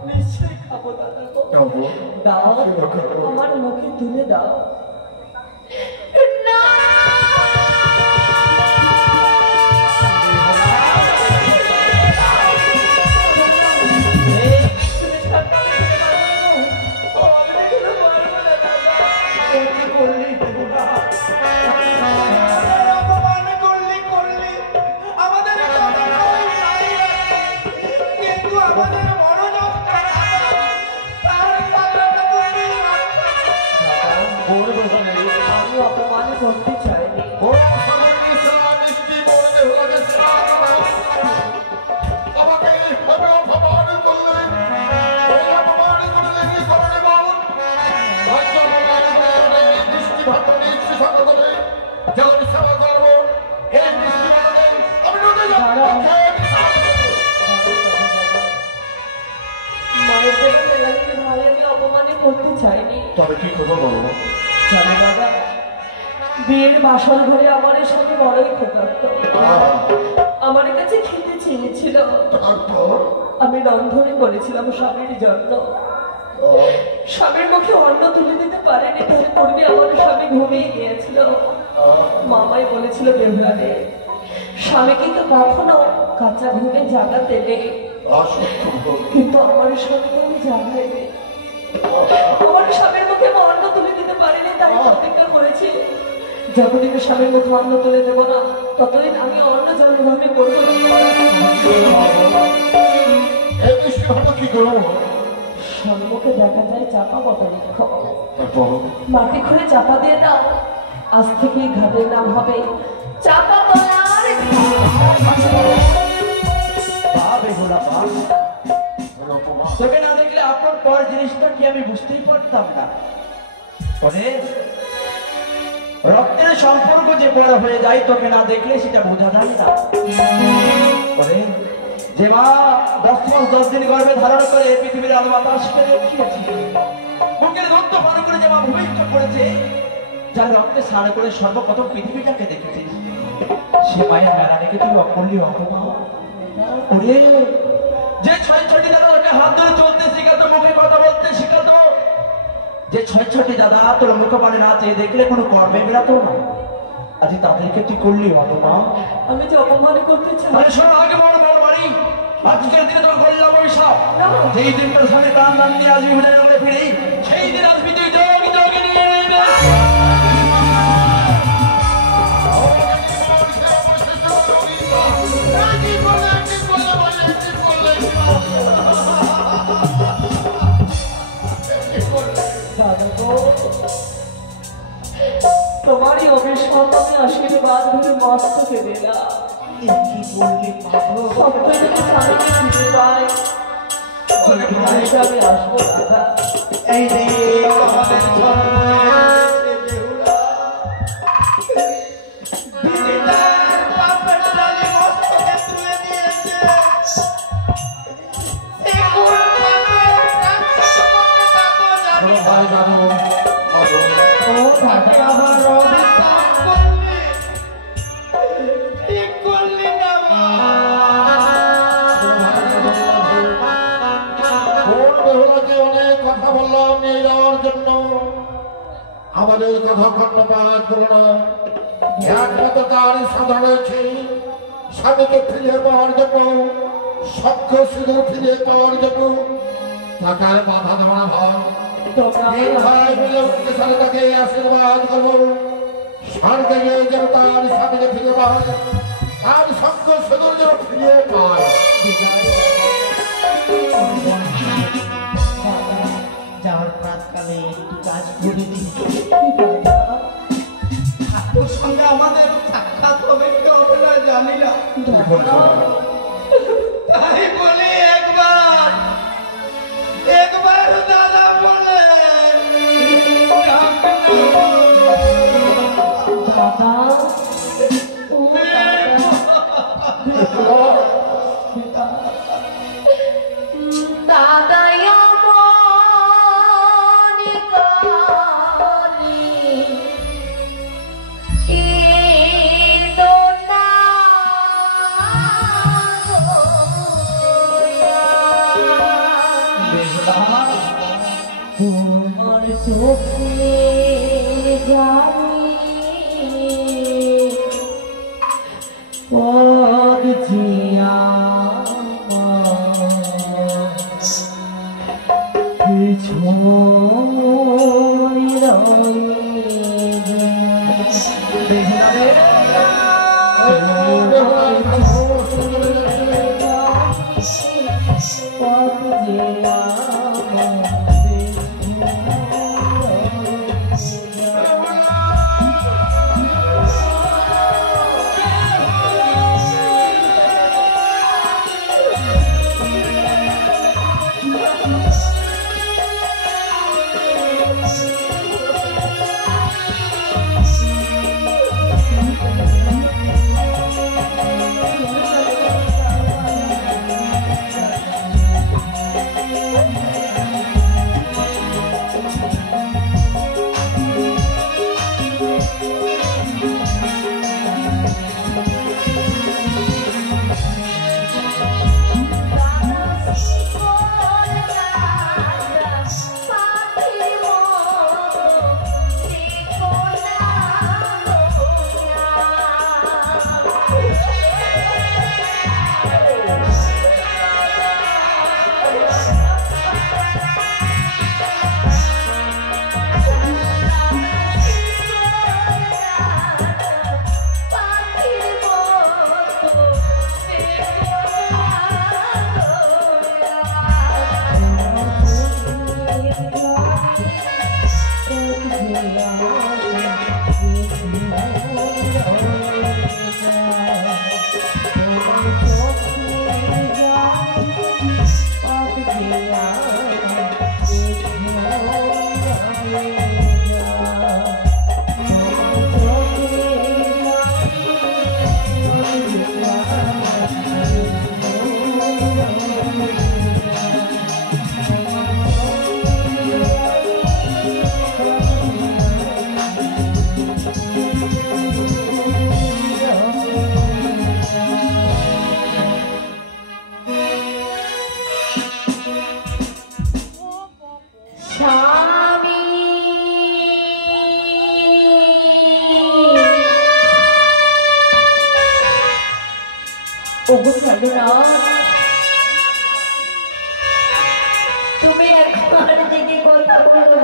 নিশ্চয়ই খাবো দাদা গো। দাও, আমার মুখে তুলে দাও। অপমান করলি করলি, আমাদের কথা কই নাই রে। কিন্তু আমাদের বড় লোকটা তার কথাটা তুই আমি অপমান করতে চাইনি। ওরা আশা করে নিয়েছিলাম মিষ্টি বন বেহুলাকে সেবা করাবো। আমাকে এইভাবে অপমান করলে, এই অপমান করলে কি করে বাবু? রাজ্য অপমান করে মিষ্টি ভাত মিষ্টি সঙ্গ করে যেমন সেবা করবো, এই মিষ্টি ভাতে আমি নদী যাবো। মায়ের জন্য মেলাকে ভাই আমি অপমানই করতে চাইনি। তবে কি করবো বলো? জানো দাদা, বিয়ের বাসর ঘরে আমার সঙ্গে বড়ই ক্ষতার্ত। আমার কাছে খেতে চেয়েছিল, তারপর আমি রন্ধনে করেছিলাম স্বামীর জন্য। স্বামীর মুখে অন্ন তুলে দিতে পারেনি, তার পূর্বে আমার স্বামী ঘুমিয়ে গিয়েছিল। মামাই বলেছিল বেহুলারে, স্বামী কিন্তু কখনো কাঁচা ঘুমে জাগাতে নেই। কিন্তু আমার স্বামী তো আমি জাগাইনি। আমার স্বামীর মুখে আমি অন্ন তুলে দিতে পারিনি, তাই প্রতিজ্ঞা করেছি যতদিন স্বামীর মুখে অন্ন তুলে দেবো না, ততদিন আমি অন্ন জলভাবে করবো না। এই মিষ্টি ভাত কি করবো? সম্মুখে দেখা যায় চাপা বটা বৃক্ষ, তারপর মাটি খুঁড়ে চাপা দিয়ে দাও। আজ থেকে ঘাটের নাম হবে চাপা তলার তোকে না দেখলে আপনার পর জিনিসটা কি আমি বুঝতেই পারতাম না। রক্তের সম্পর্ক যে বড় হয়ে যায়, তোকে না দেখলে সেটা বোঝা যায় না। যে মা 10 মাস 10 দিন গর্ভে ধারণ করে পৃথিবীর আলো বাতাসকে রেখেছে, বুকের রক্ত পান করে যে মা ভূমিষ্ঠ করেছে, যার রক্তে সারা করে সর্বপ্রথম পৃথিবীটাকে দেখেছে, সে মায়ের মেলা রেখে তুই অপল্লি অপমা। ওরে যে 6-6টি দাদা তোকে হাত ধরে চলতে শেখাতো, মুখে কথা বলতে শেখাতো, যে 6-6টি দাদা তোর মুখ পানে না চেয়ে দেখলে কোনো কর্মে বেরাতো না, আজ তাদেরকে তুই করলি অপমা। আমি যে অপমান করতে চাই। শোনো আগে বড় বড় বাড়ি, আজকের দিনে তোর করলাম অভিশাপ। যেই দিনটার সামনে টান টান নিয়ে আসবি বিজয়নগরে ফিরি, সেই দিন আসবি তুই যোগ যোগে নিয়ে নেবে। তোমারই অভিশাপ আমি আশীর্বাদ ধরে মস্তকে দিলাম। সত্যি যদি স্বামীকে ফিরে পাই, আমি আসবো দাদা। এই রে আমাদের দিদিটার বাপের ডালি মস্তকে তুলে দিয়েছে। ভাই জানো ও দাদা আমার অভিশাপ করলি, ঠিক করলি না মা। বন বেহুলাকে অনেক কথা বললাম নিয়ে যাওয়ার জন্য, আমাদের কথা কর্ণপাত হলো না। একমাত্র তার সাধন রয়েছে স্বামীকে ফিরিয়ে পাওয়ার জন্য, সখ্য শুধু ফিরিয়ে পাওয়ার জন্য। টাকার বাধা দেওয়া না ভাই, তিন ভাই মিলে উঠতে সাথে তাকে আশীর্বাদ করবো, স্বর্গে গিয়ে যেন তার স্বামীকে ফিরে পায়, তার সখ্য শুধু যেন ফিরিয়ে পায়। যাওয়ার প্রাতকালে একটু কাজ করে দিই, ঠাকুর সঙ্গে আমাদের সাক্ষাৎ তাই বলে একবার দাদা বলে তোমার চোখে জানি পদ জিয়া তুমি একবার দিকে কথা বলো,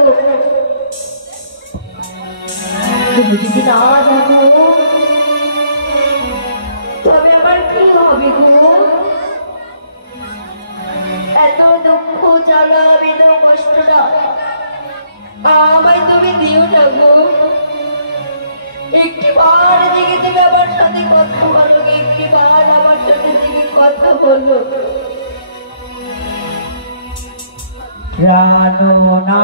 তুমি যদি না যাবো তবে আমার কি হবে গো? এত দুঃখ জ্বালা বেদনা কষ্টটা আমায় তুমি দিও না গো। একটিবার দিকে তুমি আমার সাথে কথা বলো, একটিবার আমার সাথে দিকে কথা বলো। প্রাণনা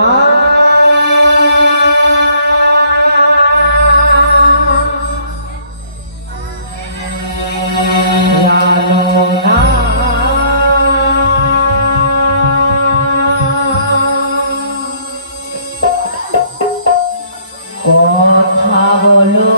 কথা বলো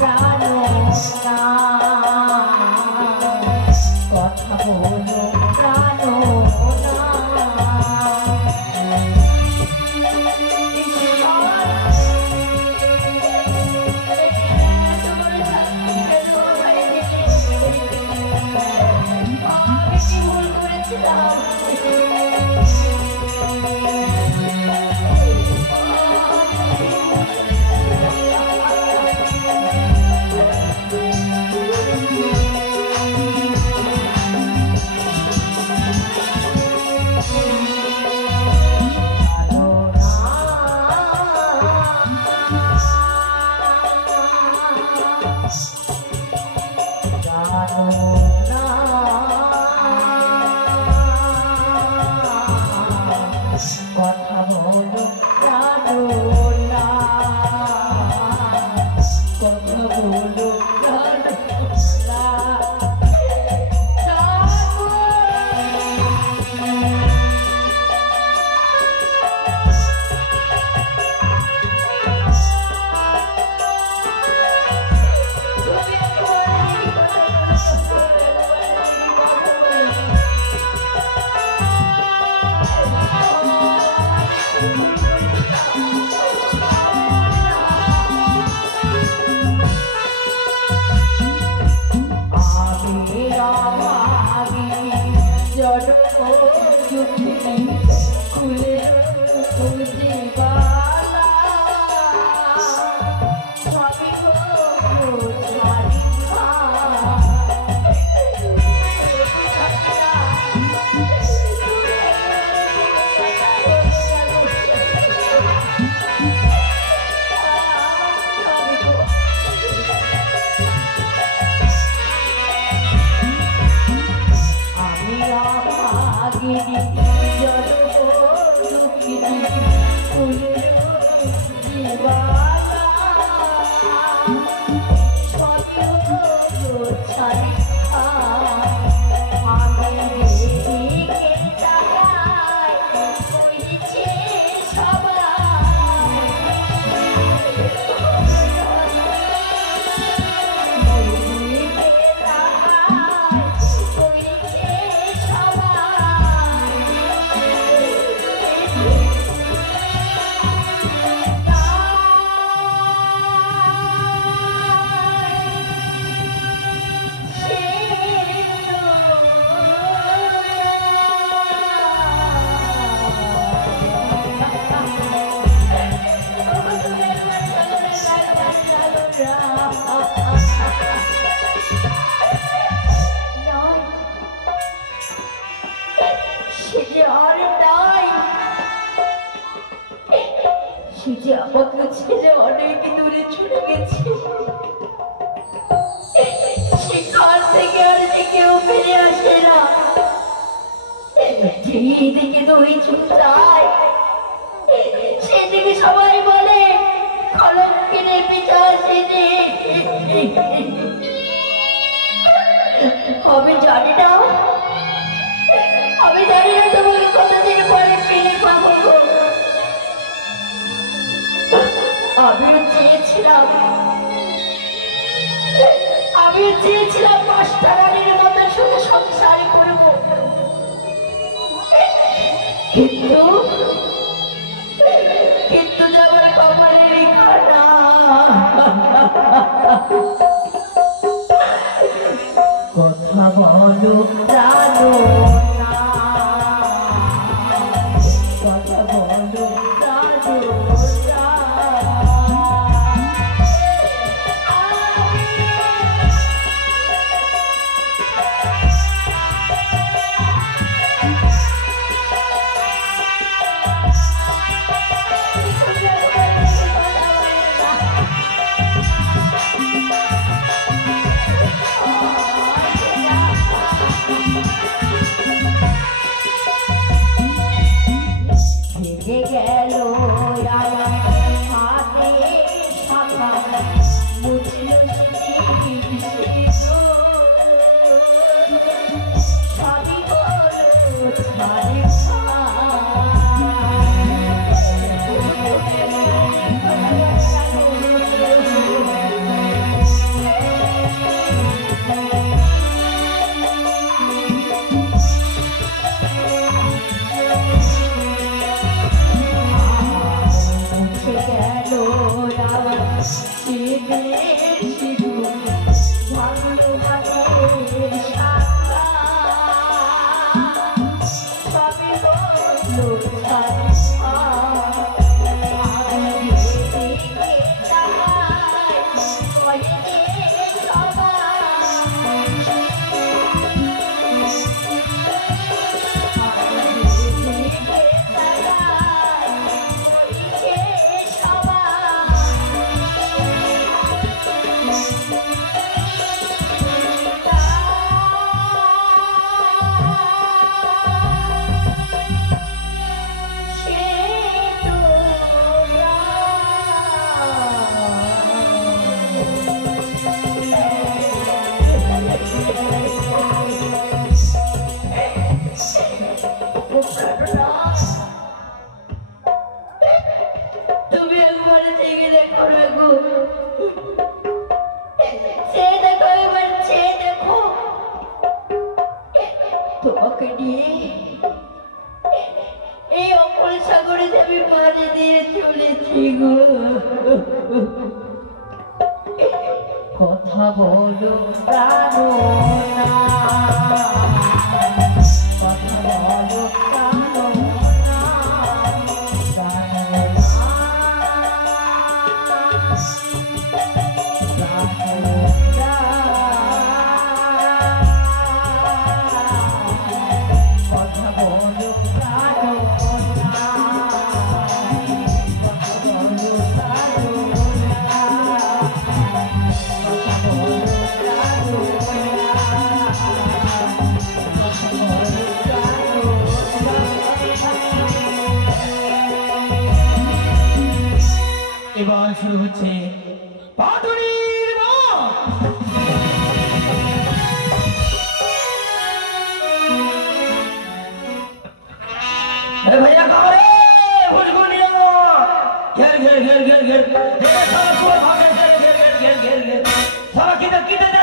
প্রাণনা কথা বলো প্রাণনা আমাকে ছেড়ে অনেক দূরে চলে গেছে, সেখান থেকে আর যে কেউ ফিরে আসে না। যেদিকে দুই চোখ যায় সেদিকে সবাই বলে কলঙ্কিনী পিশাচিনী। আমি জানি না তোমাকে কতদিন পরে ফিরে পাবো। আমিও চেয়েছিলাম মাস্টারানির মতো শুধু সংসারই করব, কিন্তু আমার কপালের লেখা কথা বলো জানো না, কথা বলো জানো না। তোমাকে নিয়ে এই অপর সাগরে আমি পানি দিয়ে চলেছি গো। কথা বলো প্রাণনা, কথা বলো প্রাণনা, এবার শুরু হচ্ছে পাটুরির মত। भैया खबरे भुजगुनिया घेर घेर घेर घेर घेर घेर सारा किधर किधर